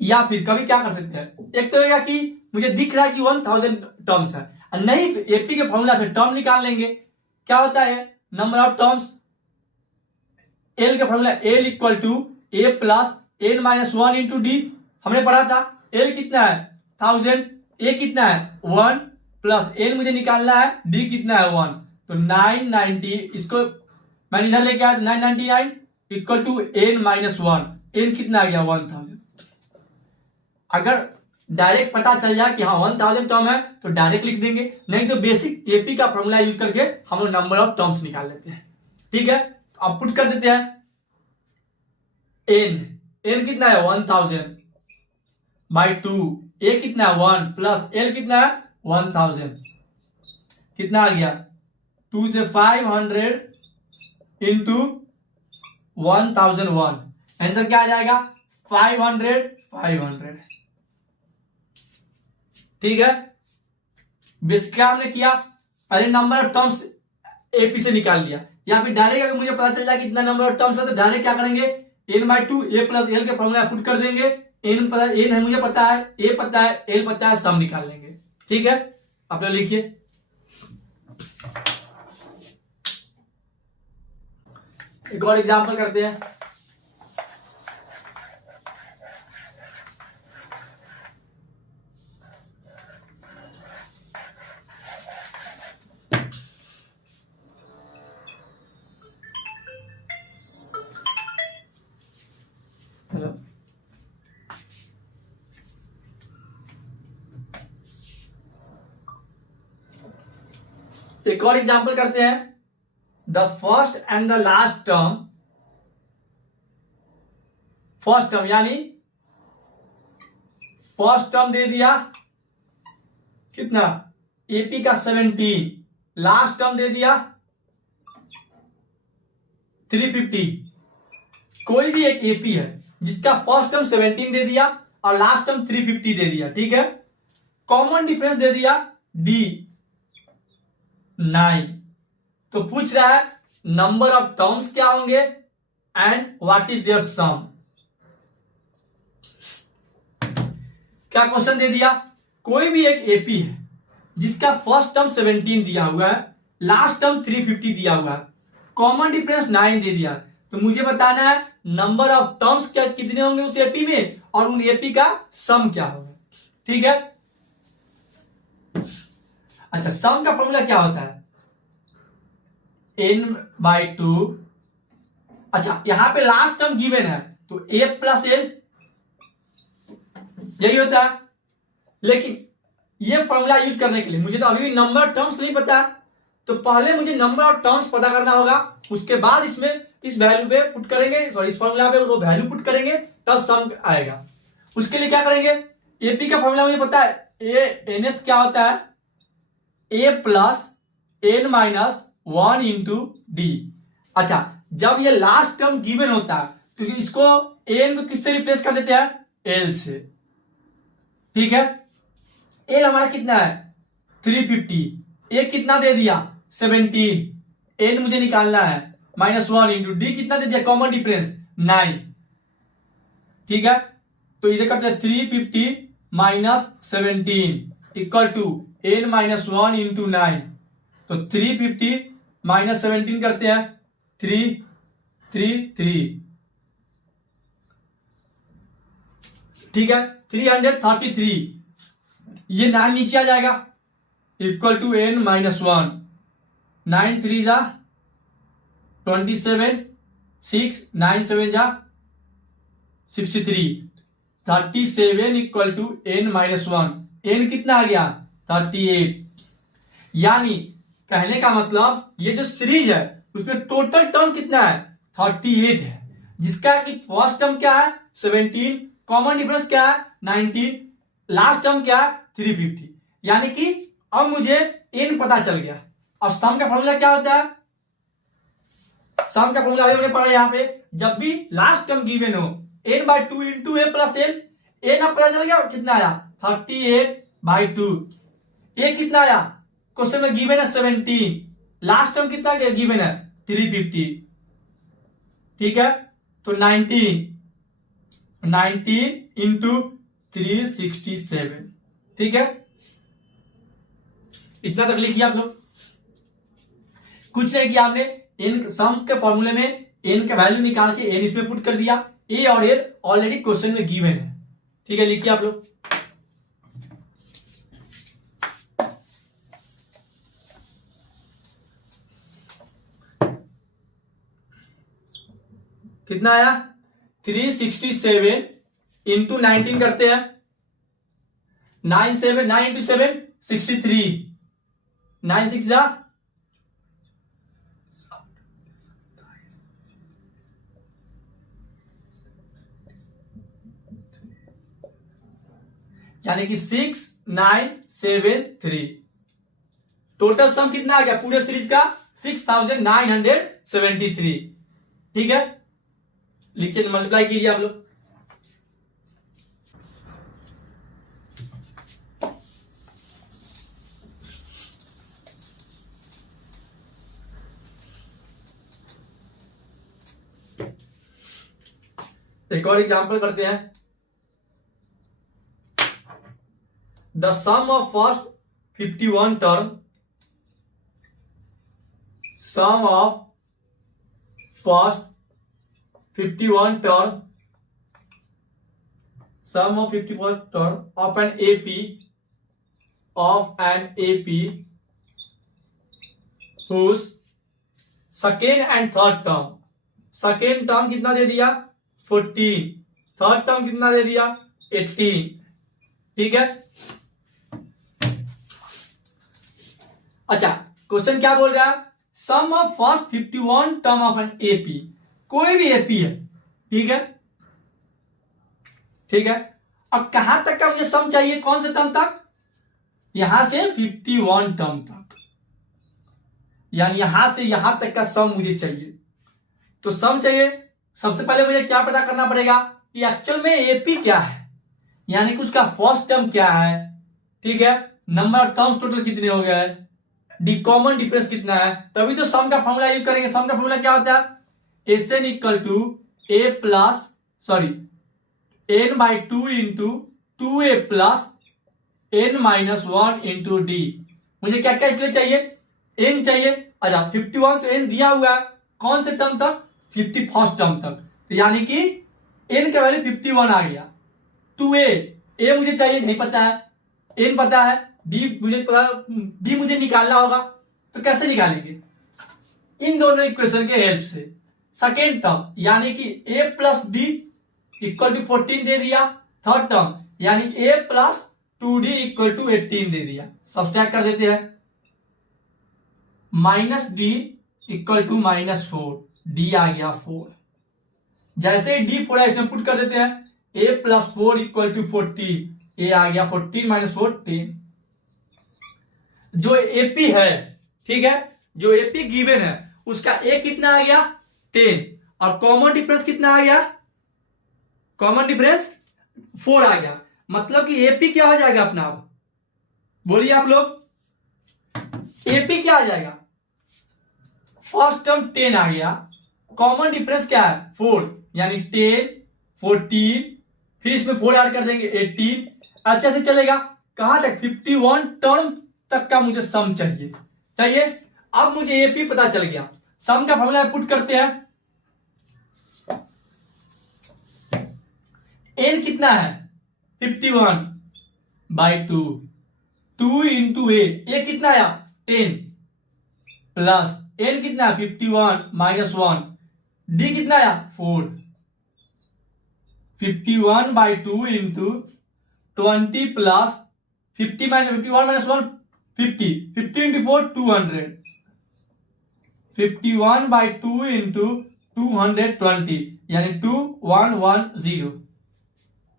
या फिर कभी क्या कर सकते हैं? एक तो होगा कि मुझे दिख रहा है कि 1000 टर्म्स है, नहीं तो एपी के फॉर्मूला से टर्म निकाल लेंगे। क्या होता है? नंबर ऑफ टर्म्स, एल के formula L = a plus n - 1 into D. हमने पढ़ा था एल कितना है? 1000, ए कितना है? 1 प्लस एन मुझे निकालना है, डी कितना है? 1। तो 990, इसको मैंने इधर लेके आया तो 999 = n - 1। एन कितना आ गया? 1000। अगर डायरेक्ट पता चल जाए कि हाँ 1000 टर्म है तो डायरेक्ट लिख देंगे, नहीं तो बेसिक एपी का फॉर्मूला यूज करके हम लोग नंबर ऑफ टर्म्स निकाल लेते हैं, ठीक है। तो अब पुट कर देते हैं एन कितना है? 1000/2, ए कितना है? 1 प्लस एल कितना है? 1000। कितना आ गया? 2 से 500 इंटू 1001। आंसर क्या आ जाएगा? 500। ठीक है। बेसिक क्या हमने किया? पहले नंबर ऑफ टर्म्स एपी से निकाल लिया, या फिर डायरेक्ट अगर मुझे पता चल जाए कितना नंबर ऑफ टर्म्स है तो डायरेक्ट क्या करेंगे? n/2 a प्लस एल के फॉर्मूला पुट कर देंगे। एन है मुझे पता है, ए पता है, एल पता है, सम निकाल लेंगे, ठीक है। आप लोग लिखिए। एक और एग्जांपल करते हैं। हेलो, एक और एग्जांपल करते हैं। The first and the last term, first term यानी फर्स्ट टर्म दे दिया कितना? एपी का 17, लास्ट टर्म दे दिया 350। कोई भी एक एपी है जिसका फर्स्ट टर्म 17 दे दिया और लास्ट टर्म 350 दे दिया, ठीक है। कॉमन डिफरेंस दे दिया डी 9। तो पूछ रहा है नंबर ऑफ टर्म्स क्या होंगे एंड व्हाट इज देयर सम। क्या क्वेश्चन दे दिया, कोई भी एक एपी है जिसका फर्स्ट टर्म 17 दिया हुआ है, लास्ट टर्म 350 दिया हुआ है, कॉमन डिफरेंस 9 दे दिया, तो मुझे बताना है नंबर ऑफ टर्म्स क्या कितने होंगे उस एपी में और उन एपी का सम क्या होगा। ठीक है, अच्छा सम का फॉर्मूला क्या होता है, n/2। अच्छा यहां पे लास्ट टर्म गिवन है तो a प्लस एल यही होता है, लेकिन ये फॉर्मूला यूज करने के लिए मुझे तो अभी भी नंबर टर्म्स नहीं पता, तो पहले मुझे नंबर ऑफ टर्म्स पता करना होगा, उसके बाद इसमें इस वैल्यू पे पुट करेंगे, सॉरी इस फॉर्मूला पे वो वैल्यू पुट करेंगे तब सम आएगा। उसके लिए क्या करेंगे, एपी का फॉर्मूला मुझे पता है, ए nth क्या होता है, a plus n minus 1 into D. अच्छा जब ये लास्ट टर्म गिवन होता है तो इसको n को किससे रिप्लेस कर देते हैं, l से। ठीक है, l हमारा कितना है 350, a कितना दे दिया 17, n मुझे निकालना है -1 इंटू डी कितना दे दिया, कॉमन डिफरेंस 9। ठीक है, तो इधर करते हैं 350 minus 17 equal to n minus 1 into 9, तो 350 माइनस 17 करते हैं 333। ठीक है, 333, ये 9 नीचे आ जाएगा इक्वल टू n माइनस 1, 9 3 जा 27, 6 9 7 जा 63, 37 equal to n minus 1, n कितना आ गया 38। यानी कहने का मतलब ये जो सीरीज है उसमें टोटल टर्म कितना है 38 है, जिसका कि फर्स्ट टर्म क्या है 17, कॉमन डिफरेंस क्या है 19, लास्ट टर्म क्या है 350। यानी कि अब मुझे n पता चल गया। और सम का फॉर्मूला क्या होता है, सम का फॉर्मूला हमने पढ़ा यहाँ पे, जब भी लास्ट टर्म गिवन हो n/2 इंटू ए प्लस एल, n अब पता चल गया कितना आया 38/2, ए कितना आया क्वेश्चन में गिवन है 17, लास्ट टर्म कितना गिवन है 350। ठीक है, तो 19 इंटू 367। ठीक है, इतना तक लिखिए आप लोग, कुछ नहीं किया हमने, n सम के फॉर्मूले में n का वैल्यू निकाल के n इसमें पुट कर दिया, a और l ऑलरेडी क्वेश्चन में गिवन है। ठीक है, लिखिए आप लोग, कितना आया 367 इंटू 19 करते हैं, 9 इंटू 7 63, 9 6 जा यानी कि 6973। टोटल सम कितना आ गया पूरे सीरीज का 6973। ठीक है, लिखिए मल्टीप्लाई कीजिए आप लोग, एक और एग्जांपल करते हैं। The sum of first 51 term, sum of first 51 term, sum of 51 term of an AP whose second and third term, second term कितना दे दिया 14, थर्ड टर्म कितना दे दिया 18। ठीक है, अच्छा क्वेश्चन क्या बोल रहा है, sum of first 51 term of N AP, कोई भी एपी है। ठीक है, ठीक है, अब कहां तक का मुझे सम चाहिए, कौन से टर्म तक, यहां से 51 टर्म तक, यानी यहां से यहां तक का सम मुझे चाहिए। तो सम चाहिए, सबसे पहले मुझे क्या पता करना पड़ेगा कि एक्चुअल में एपी क्या है, यानी कि उसका फर्स्ट टर्म क्या है। ठीक है, नंबर ऑफ टर्म्स टोटल कितने हो गए, डी कॉमन डिफरेंस कितना है, तभी तो सम का फॉर्मूला यूज करेंगे। सम का फॉर्मूला क्या होता है, SN equal to n/2 into 2a plus n minus 1 into d. मुझे क्या क्या इसके लिए चाहिए, n चाहिए। अच्छा 51 तो n दिया हुआ है, कौन से टर्म तक, 51st टर्म तक, तो यानी कि n का वैल्यू 51 आ गया। 2a, a मुझे चाहिए नहीं पता है, n पता है, d मुझे निकालना होगा, तो कैसे निकालेंगे, इन दोनों इक्वेशन के हेल्प से। सेकेंड टर्म यानी कि a plus d equal to 14 दे दिया। थर्ड टर्म यानी a plus 2d equal to 18 दे दिया। सब्सट्रैक्ट कर देते हैं, minus d equal to -4, d आ गया 4। जैसे ही डी 4 है इसमें पुट कर देते हैं, a plus 4 equal to 14, a आ गया 14 माइनस 4 10। जो एपी है, ठीक है, जो एपी गिवन है उसका a कितना आ गया 10, और कॉमन डिफरेंस कितना आ गया, कॉमन डिफरेंस 4 आ गया। मतलब कि एपी क्या हो जाएगा अपना, अब बोलिए आप लोग, एपी क्या आ जाएगा, फर्स्ट टर्म 10 आ गया, कॉमन डिफरेंस क्या है 4, यानी 10 14, फिर इसमें 4 ऐड कर देंगे 18, ऐसे ऐसे चलेगा कहां तक, 51 टर्म तक का मुझे सम चाहिए। अब मुझे एपी पता चल गया, सम का फॉर्मूला पुट करते हैं। एन कितना है 51 बाई 2 इंटू ए कितना आया 10, प्लस एन कितना है 51 माइनस 1, डी कितना आया 4, 51 by 2 into 20 plus 51 minus 1 50 into 4 200, 51 by 2 into 220 यानी 2110,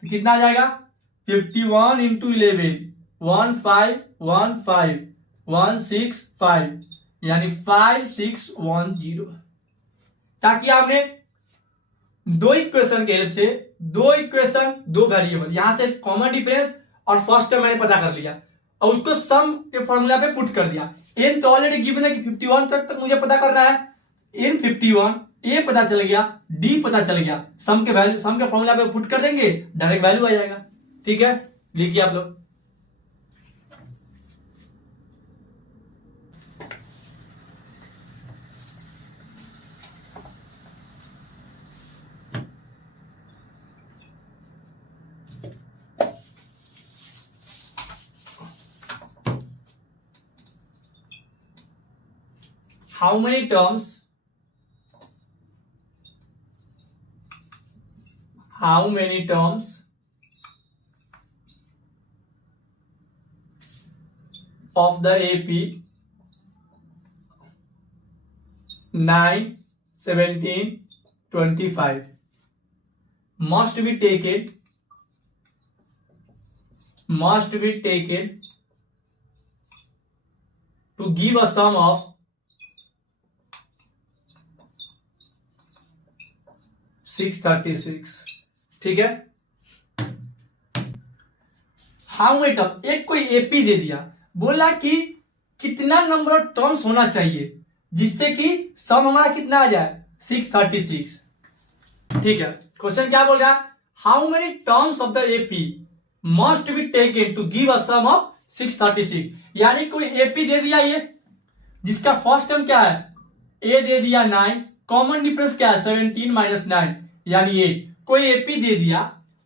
तो कितना आ जाएगा 51 इंटू 11 1515 165 यानी 5610। ताकि आपने दो इक्वेशन के हेल्प से, दो इक्वेशन दो वेरिएबल, यहां से कॉमन डिफरेंस और फर्स्ट टर्म मैंने पता कर लिया और उसको सम के फॉर्मूला पे पुट कर दिया। एन तो ऑलरेडी गिवन है कि 51 तक मुझे पता करना है, एन 51, ए पता चल गया, डी पता चल गया, सम के वैल्यू, सम के फॉर्मूला पे पुट कर देंगे, डायरेक्ट वैल्यू आ जाएगा। ठीक है, लिखिए आप लोग। How many terms of the AP 9, 17, 25 must be taken to give a sum of 636। ठीक है, हाउ मेनी टर्म, एक कोई एपी दे दिया, बोला कि कितना नंबर ऑफ टर्म्स होना चाहिए जिससे कि सम हमारा कितना आ जाए 636। ठीक है, क्वेश्चन क्या बोल रहा है, how many terms of the AP must be taken to give a sum of 636। यानी कोई एपी दे दिया ये, जिसका फर्स्ट टर्म क्या है, ए दे दिया 9, कॉमन डिफरेंस क्या है 17 माइनस 9 यानी 8, कोई एपी दे दिया।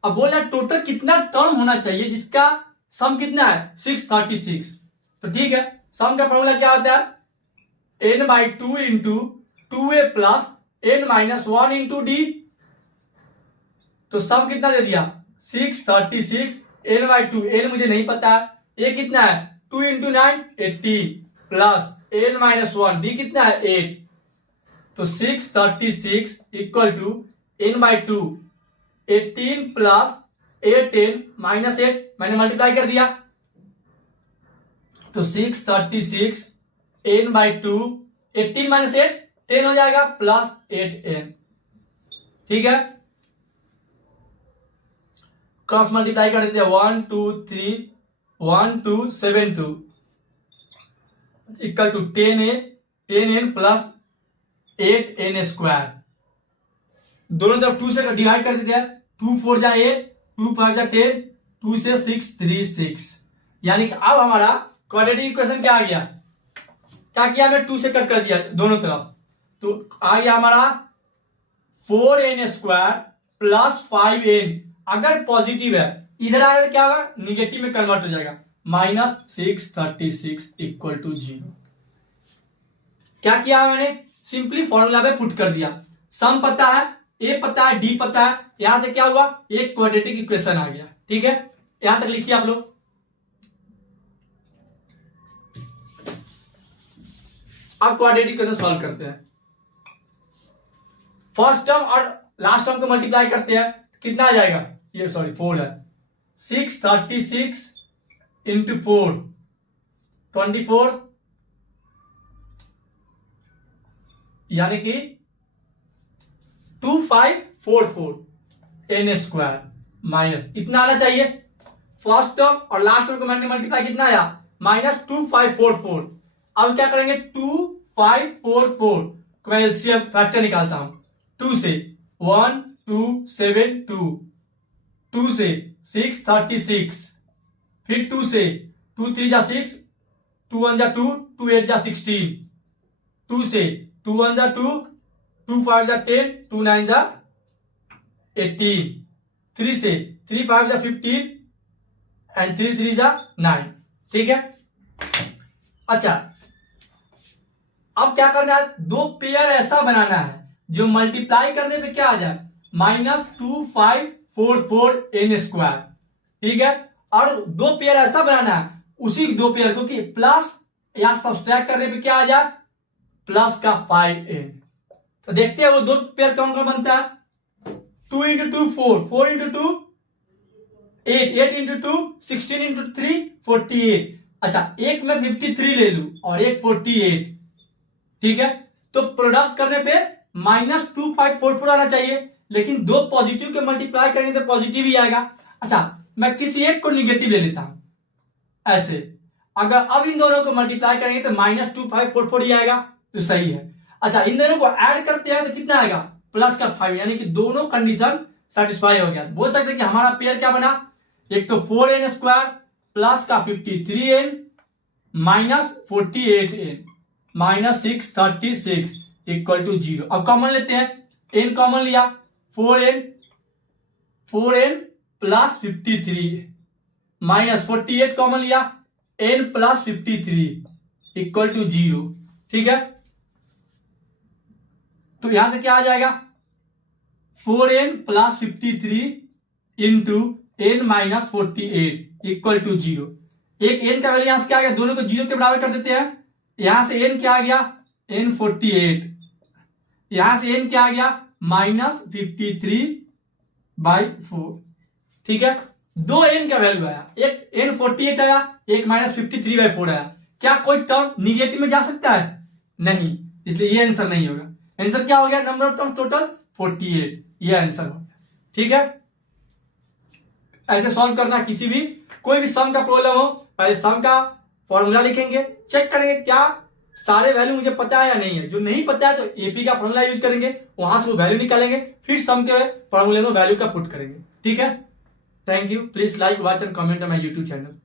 अब बोला टोटल कितना टर्म होना चाहिए जिसका सम कितना है 636। तो ठीक है, सम का फॉर्मूला क्या होता है n by 2 into 2a plus n minus 1 into D. तो सम कितना दे दिया 636, n बाई 2, n मुझे नहीं पता है, a कितना है 2 into 9 18 plus n minus 1, d कितना है 8। तो 636 equal to n by 2 18 plus 8n minus 8, मैंने मल्टीप्लाई कर दिया, तो 636 n बाई 2 18 माइनस 8 10 हो जाएगा प्लस 8n। ठीक है, क्रॉस मल्टीप्लाई कर देते हैं 1 2 3 1 2 7 2 equal to 10n plus 8n square. दोनों तरफ 2 से डिवाइड कर देते हैं, 2 4 जा 8, 2 5 जा 10, 2 से 6 3 6, यानी कि अब हमारा क्वाड्रेटिक इक्वेशन क्या आ गया, क्या किया हमने 2 से कट कर दिया दोनों तरफ, तो आ गया हमारा 4n² प्लस 5n। अगर पॉजिटिव है इधर आएगा क्या होगा, निगेटिव में कन्वर्ट हो जाएगा, -636 इक्वल टू 0। क्या किया मैंने, सिंपली फॉर्मूला पे पुट कर दिया, सम पता है, ए पता है, डी पता है, यहां से क्या हुआ, एक क्वाड्रेटिक इक्वेशन आ गया। ठीक है, यहां तक लिखिए आप लोग। अब क्वाड्रेटिक इक्वेशन सॉल्व करते हैं। फर्स्ट टर्म और लास्ट टर्म को मल्टीप्लाई करते हैं, कितना आ जाएगा, ये सॉरी 4 है, 636 इंटू 4 24, यानी कि 2544 n² माइनस इतना आना चाहिए। फर्स्ट टर्म और लास्ट टर्म को मैंने मल्टीप्लाई कितना आया, -2544। अब क्या करेंगे, 2544 को मैं एलसीएम फैक्टर निकालता हूं, 2 से 1 2 7 2, 2 से 6 36, फिर 2 से 2 3 जा 6, 2 1 जा 2, 2 8 जा 16, 2 से 2 1 जा 2, 2 5 जा 10, 2 9 जा 18, 3 से 3 5 जा 15 एंड 3 3 जा 9। ठीक है, अच्छा अब क्या करना है, दो पेयर ऐसा बनाना है जो मल्टीप्लाई करने पे क्या आ जाए, -2544 n²। ठीक है, और दो पेयर ऐसा बनाना है उसी दो पेयर को कि प्लस या सब्सट्रैक्ट करने पे क्या आ जाए, प्लस का 5n। तो देखते हैं वो दो पेयर कौन कौन बनता है, 2 × 2 4, 4 × 2 8, 8 × 2 16 × 3 48। अच्छा, एक में 53 ले लू और एक 48। ठीक है, तो प्रोडक्ट करने पे -2544 आना चाहिए, लेकिन दो पॉजिटिव के मल्टीप्लाई करेंगे तो पॉजिटिव ही आएगा। अच्छा, मैं किसी एक को निगेटिव ले लेता हूं ऐसे, अगर अब इन दोनों को मल्टीप्लाई करेंगे तो -2544 ही आएगा, तो सही है। अच्छा, इन दोनों को ऐड करते हैं तो कितना आएगा, प्लस का 5, यानी कि दोनों कंडीशन सेटिस्फाई हो गया। बोल सकते हैं कि हमारा पेयर क्या बना, एक तो 4n² प्लस का 53n minus 48n -636 equal to 0। अब कॉमन लेते हैं, n कॉमन लिया, 4n प्लस 53 माइनस 48 कॉमन लिया, n प्लस 53 इक्वल टू 0। ठीक है, तो यहां से क्या आ जाएगा, 4n plus 53 into n minus 48 equal to 0। एक n का वैल्यू यहां से क्या आ गया, दोनों को 0 के बराबर कर देते हैं, यहां से n क्या आ गया, n 48, यहां से n क्या आ गया, -53/4। ठीक है, दो n का वैल्यू आया, एक n 48 आया, एक -53/4 आया। क्या कोई टर्म निगेटिव में जा सकता है, नहीं, इसलिए ये आंसर नहीं होगा। आंसर क्या हो गया, नंबर ऑफ टर्म्स टोटल 48, ये आंसर हो गया। ठीक है, ऐसे सॉल्व करना, किसी भी कोई भी सम का प्रॉब्लम हो, पहले सम का फॉर्मूला लिखेंगे, चेक करेंगे क्या सारे वैल्यू मुझे पता है या नहीं है, जो नहीं पता है तो एपी का फॉर्मूला यूज करेंगे, वहां से वो वैल्यू निकालेंगे, फिर सम के फॉर्मूले में वैल्यू का पुट करेंगे। ठीक है, thank you, please like watch and comment on my YouTube channel.